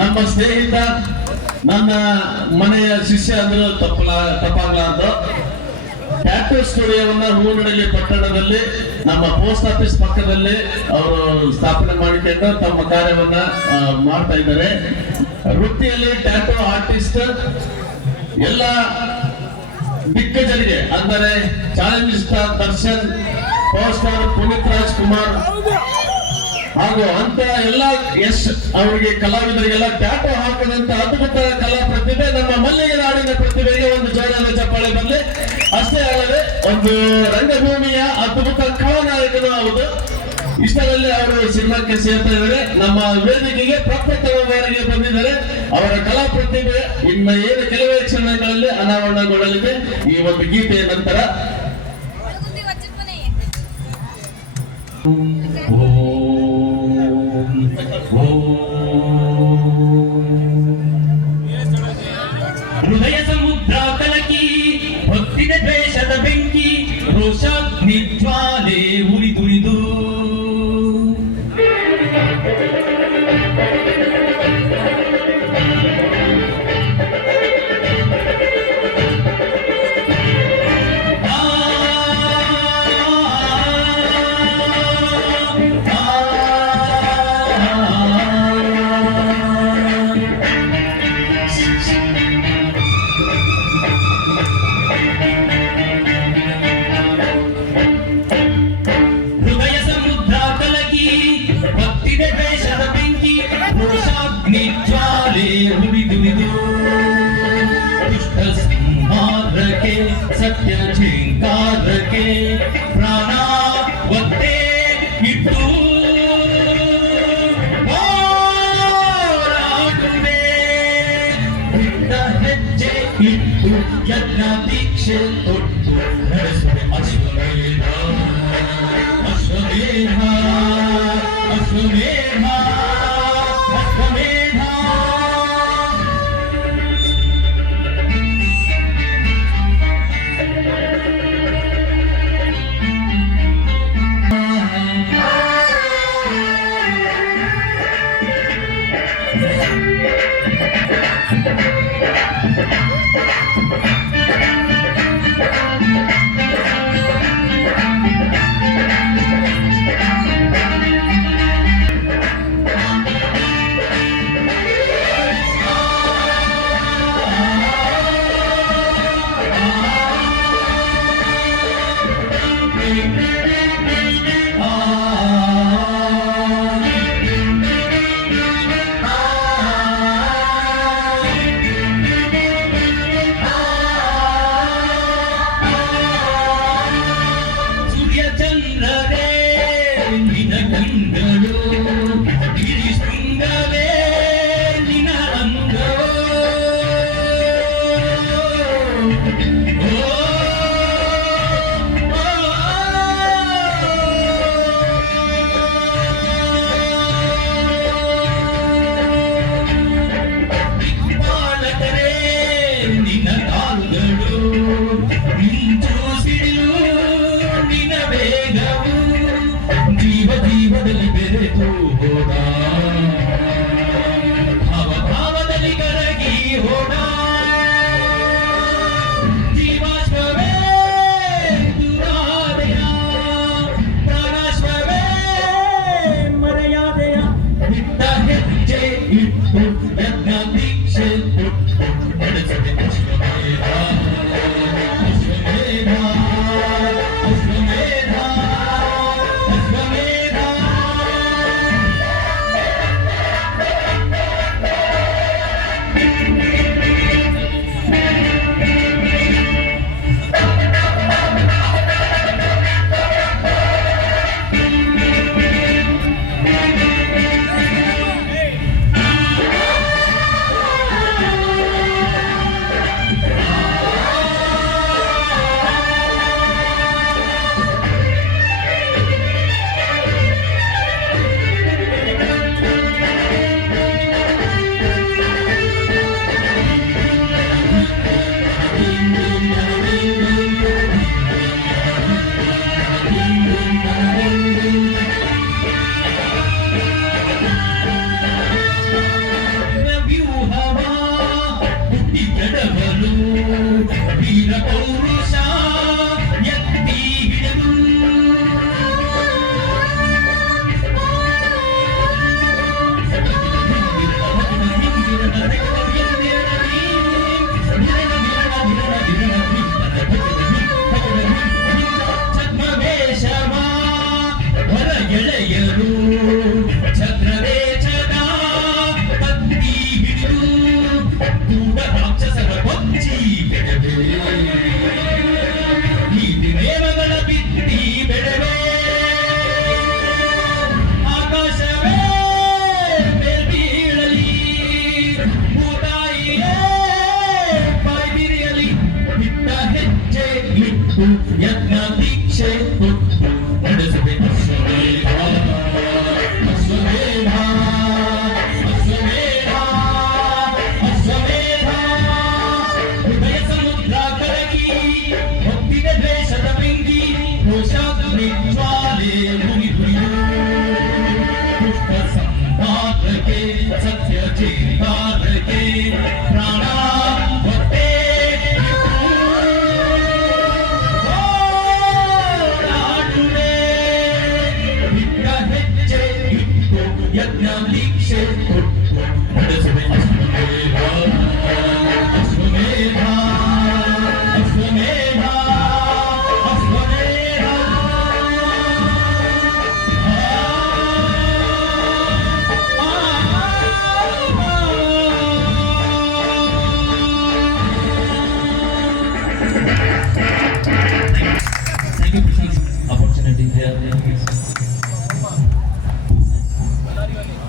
ನಮ್ಮ ಸ್ನೇಹಿತ, ನನ್ನ ಮನೆಯ ಶಿಷ್ಯ ಅಂದ್ರೆ ತಪ್ಪಾಗ್ಲಾರ್ದು ಟ್ಯಾಟೂ ಸ್ಟುಡಿಯೋವನ್ನ ಹೂವಿನಡಲಿ ಪಟ್ಟಣದಲ್ಲಿ ನಮ್ಮ ಪೋಸ್ಟ್ ಆಫೀಸ್ ಪಕ್ಕದಲ್ಲಿ ಅವರು ಸ್ಥಾಪನೆ ಮಾಡಿಕೊಂಡು ತಮ್ಮ ಕಾರ್ಯವನ್ನ ಮಾಡ್ತಾ ಇದ್ದಾರೆ. ವೃತ್ತಿಯಲ್ಲಿ ಟ್ಯಾಟೂ ಆರ್ಟಿಸ್ಟ್ ಎಲ್ಲ ದಿಗ್ಗಜರಿಗೆ ಅಂದರೆ challenge star Darshan, power star Puneeth Rajkumar ಹಾಗೂ ಅಂತ ಎಲ್ಲ ಯಶ್ ಅವರಿಗೆ ಕಲಾವಿದರಿಗೆಲ್ಲ ಟ್ಯಾಟೋ ಹಾಕದಂತ ಅದ್ಭುತ ಕಲಾ ಪ್ರತಿಭೆ ನಮ್ಮ ಮಲ್ಲಿಗೆ ನಾಡಿನ ಪ್ರತಿಭೆಗೆ ಒಂದು ಜೋರಾದ ಚಪ್ಪಾಳೆ ಬರಲಿ. ಅಷ್ಟೇ ಅಲ್ಲದೆ ಒಂದು ರಂಗಭೂಮಿಯ ಅದ್ಭುತ ಕಲಾನಾಯಕನು ಹೌದು. ಇಷ್ಟರಲ್ಲಿ ಅವರು ಸಿನಿಮಾಕ್ಕೆ ಸೇರ್ತಾ ಇದ್ದಾರೆ. ನಮ್ಮ ವೇದಿಕೆಗೆ ಪ್ರಪ್ರಥಮ ಬಾರಿಗೆ ಬಂದಿದ್ದಾರೆ. ಅವರ ಕಲಾ ಪ್ರತಿಭೆ ಇನ್ನ ಏನು ಕೆಲವೇ ಕ್ಷಣಗಳಲ್ಲಿ ಅನಾವರಣಗೊಳ್ಳಲಿದೆ ಈ ಒಂದು ಗೀತೆಯ ನಂತರ. ಹೃದಯ ಸಮುದ್ರ ಕಲಕಿ ಹೊತ್ತಿದ ದ್ವೇಷದ ಬೆಂಕಿ ರೋಷಾಗ್ನಿ ಜ್ವಾಲೆ ಉರಿದುರಿದು ದುಷ್ಟ ಸಂಹಾರಕ್ಕೆ ಸತ್ಯ ಝೇಂಕಾರಕ್ಕೆ ಪ್ರಾಣ ಒತ್ತೆ ಇಟ್ಟು ಹೋರಾಡುವೆ. ಬಿಟ್ಟ ಹೆಜ್ಜೆ ಇಟ್ಟು ಯಜ್ಞ ದೀಕ್ಷೆ ತೊಟ್ಟು ನಡೆಸುವೆ ಅಶ್ವಮೇಧ ಅಶ್ವಮೇಧ ಅಶ್ವಮೇಧ ಅಶ್ವಮೇಧ. ಸತ್ಯ ಜೀವಾರಗೆ ಪ್ರಾಣ ಹೊಟ್ಟೆ ಓಡಾಡುವೆ ಬಿಟ್ಟ ಹೆಜ್ಜೆ ಇಟ್ಟು ಯಜ್ಞ ದೀಕ್ಷೆ ಕೊಟ್ಟು ನಡೆಸುವೆ ಅಶ್ವಮೇಧ ಅಶ್ವಮೇಧ ಅಶ್ವಮೇಧ ಅಶ್ವಮೇಧ opportunity here.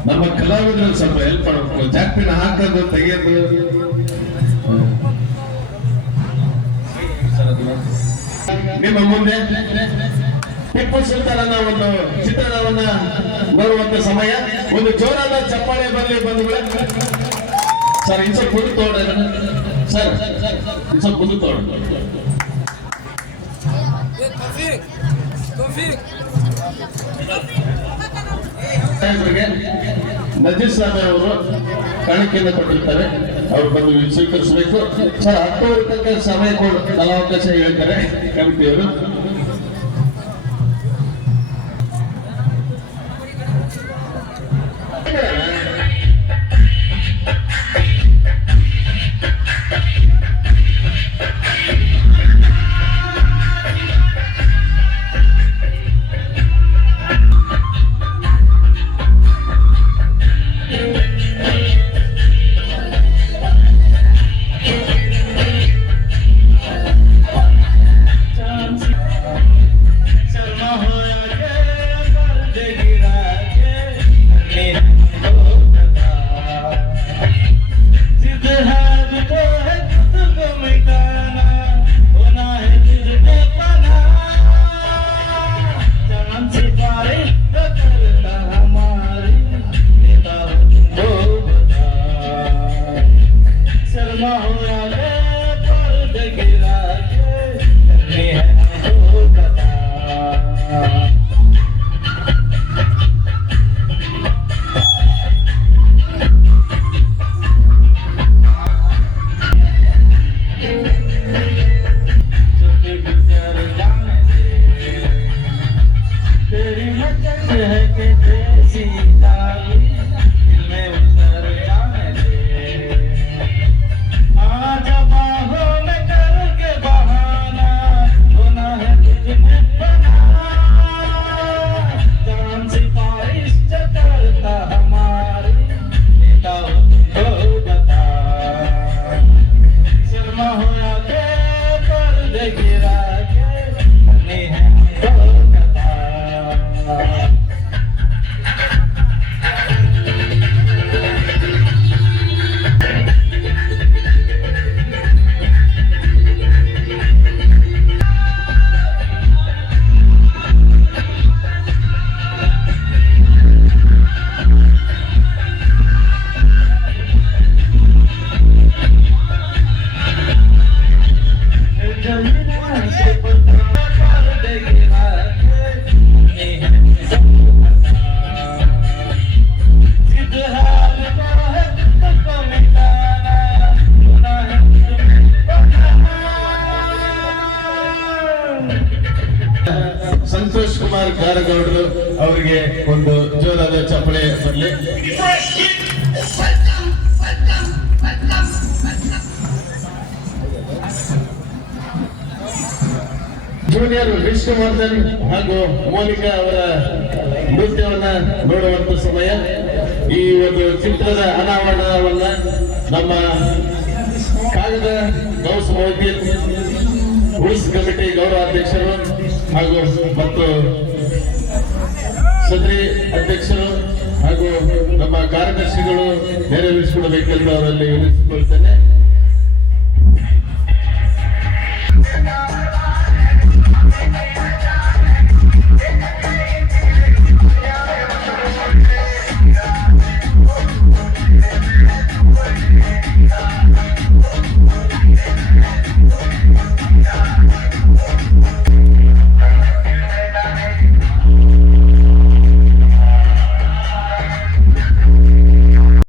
ನಮ್ಮ ಕಲಾವಿದರು ಸ್ವಲ್ಪ ಹೆಲ್ಪ್ ಮಾಡಬೇಕು, ಜಾಕ್ಪಿನ ಹಾಕೋದು ತೆಗೆಯೋದು. ನಿಮ್ಮ ಮುಂದೆ ಟಿಪ್ಪು ಸುಲ್ತಾನನ ಒಂದು ಚಿತ್ರಣವನ್ನ ನೋಡುವಂತ ಸಮಯ. ಒಂದು ಜೋರಾದ ಚಪ್ಪಾಳೆ ಬರಲಿ ಬಂಧುಗಳೇ. ಸರ್ ಇನ್ ಸ್ವಲ್ಪ ಮುಂದೆ ತೋಡ ಸರ್, ಇನ್ ಸ್ವಲ್ಪ ಮುಂದೆ ತೋಡ. ನಜೀರ್ ಸಾಹೇಬ್ ಅವರು ಕಾಣಿಕೆಯನ್ನು ಕೊಟ್ಟಿರ್ತಾರೆ, ಅವರು ಬಂದು ಸ್ವೀಕರಿಸಬೇಕು. ಸರ್ 10 ತನಕ ಸಮಯ ಕಾಲಾವಕಾಶ ಹೇಳ್ತಾರೆ ಕಮಿಟಿಯವರು. ಸಂತೋಷ್ ಕುಮಾರ್ ಗಾರಗೌಡರು ಅವರಿಗೆ ಒಂದು ಜೋರಾದ ಚಪ್ಪಳೆ ಬರಲಿ. ಜೂನಿಯರ್ ವಿಷ್ಣುವರ್ಧನ್ ಹಾಗೂ ಮೋನಿಕಾ ಅವರ ನೃತ್ಯವನ್ನ ನೋಡುವಂತ ಸಮಯ. ಈ ಒಂದು ಚಿತ್ರದ ಅನಾವರಣವನ್ನ ನಮ್ಮ ಕಾಗದ ಗೌಸ್ ಮೌದ್ಯನ್ ಉಳಿಸ್ ಕಮಿಟಿ ಗೌರವಾಧ್ಯಕ್ಷರು ಹಾಗೂ ಮತ್ತು ಸದರಿ ಅಧ್ಯಕ್ಷರು ಹಾಗೂ ನಮ್ಮ ಕಾರ್ಯದರ್ಶಿಗಳು ನೆರವೇರಿಸಿಕೊಳ್ಳಬೇಕೆಂದು ಅವರಲ್ಲಿ ವಿನಂತಿಸಿಕೊಳ್ಳುತ್ತೇನೆ.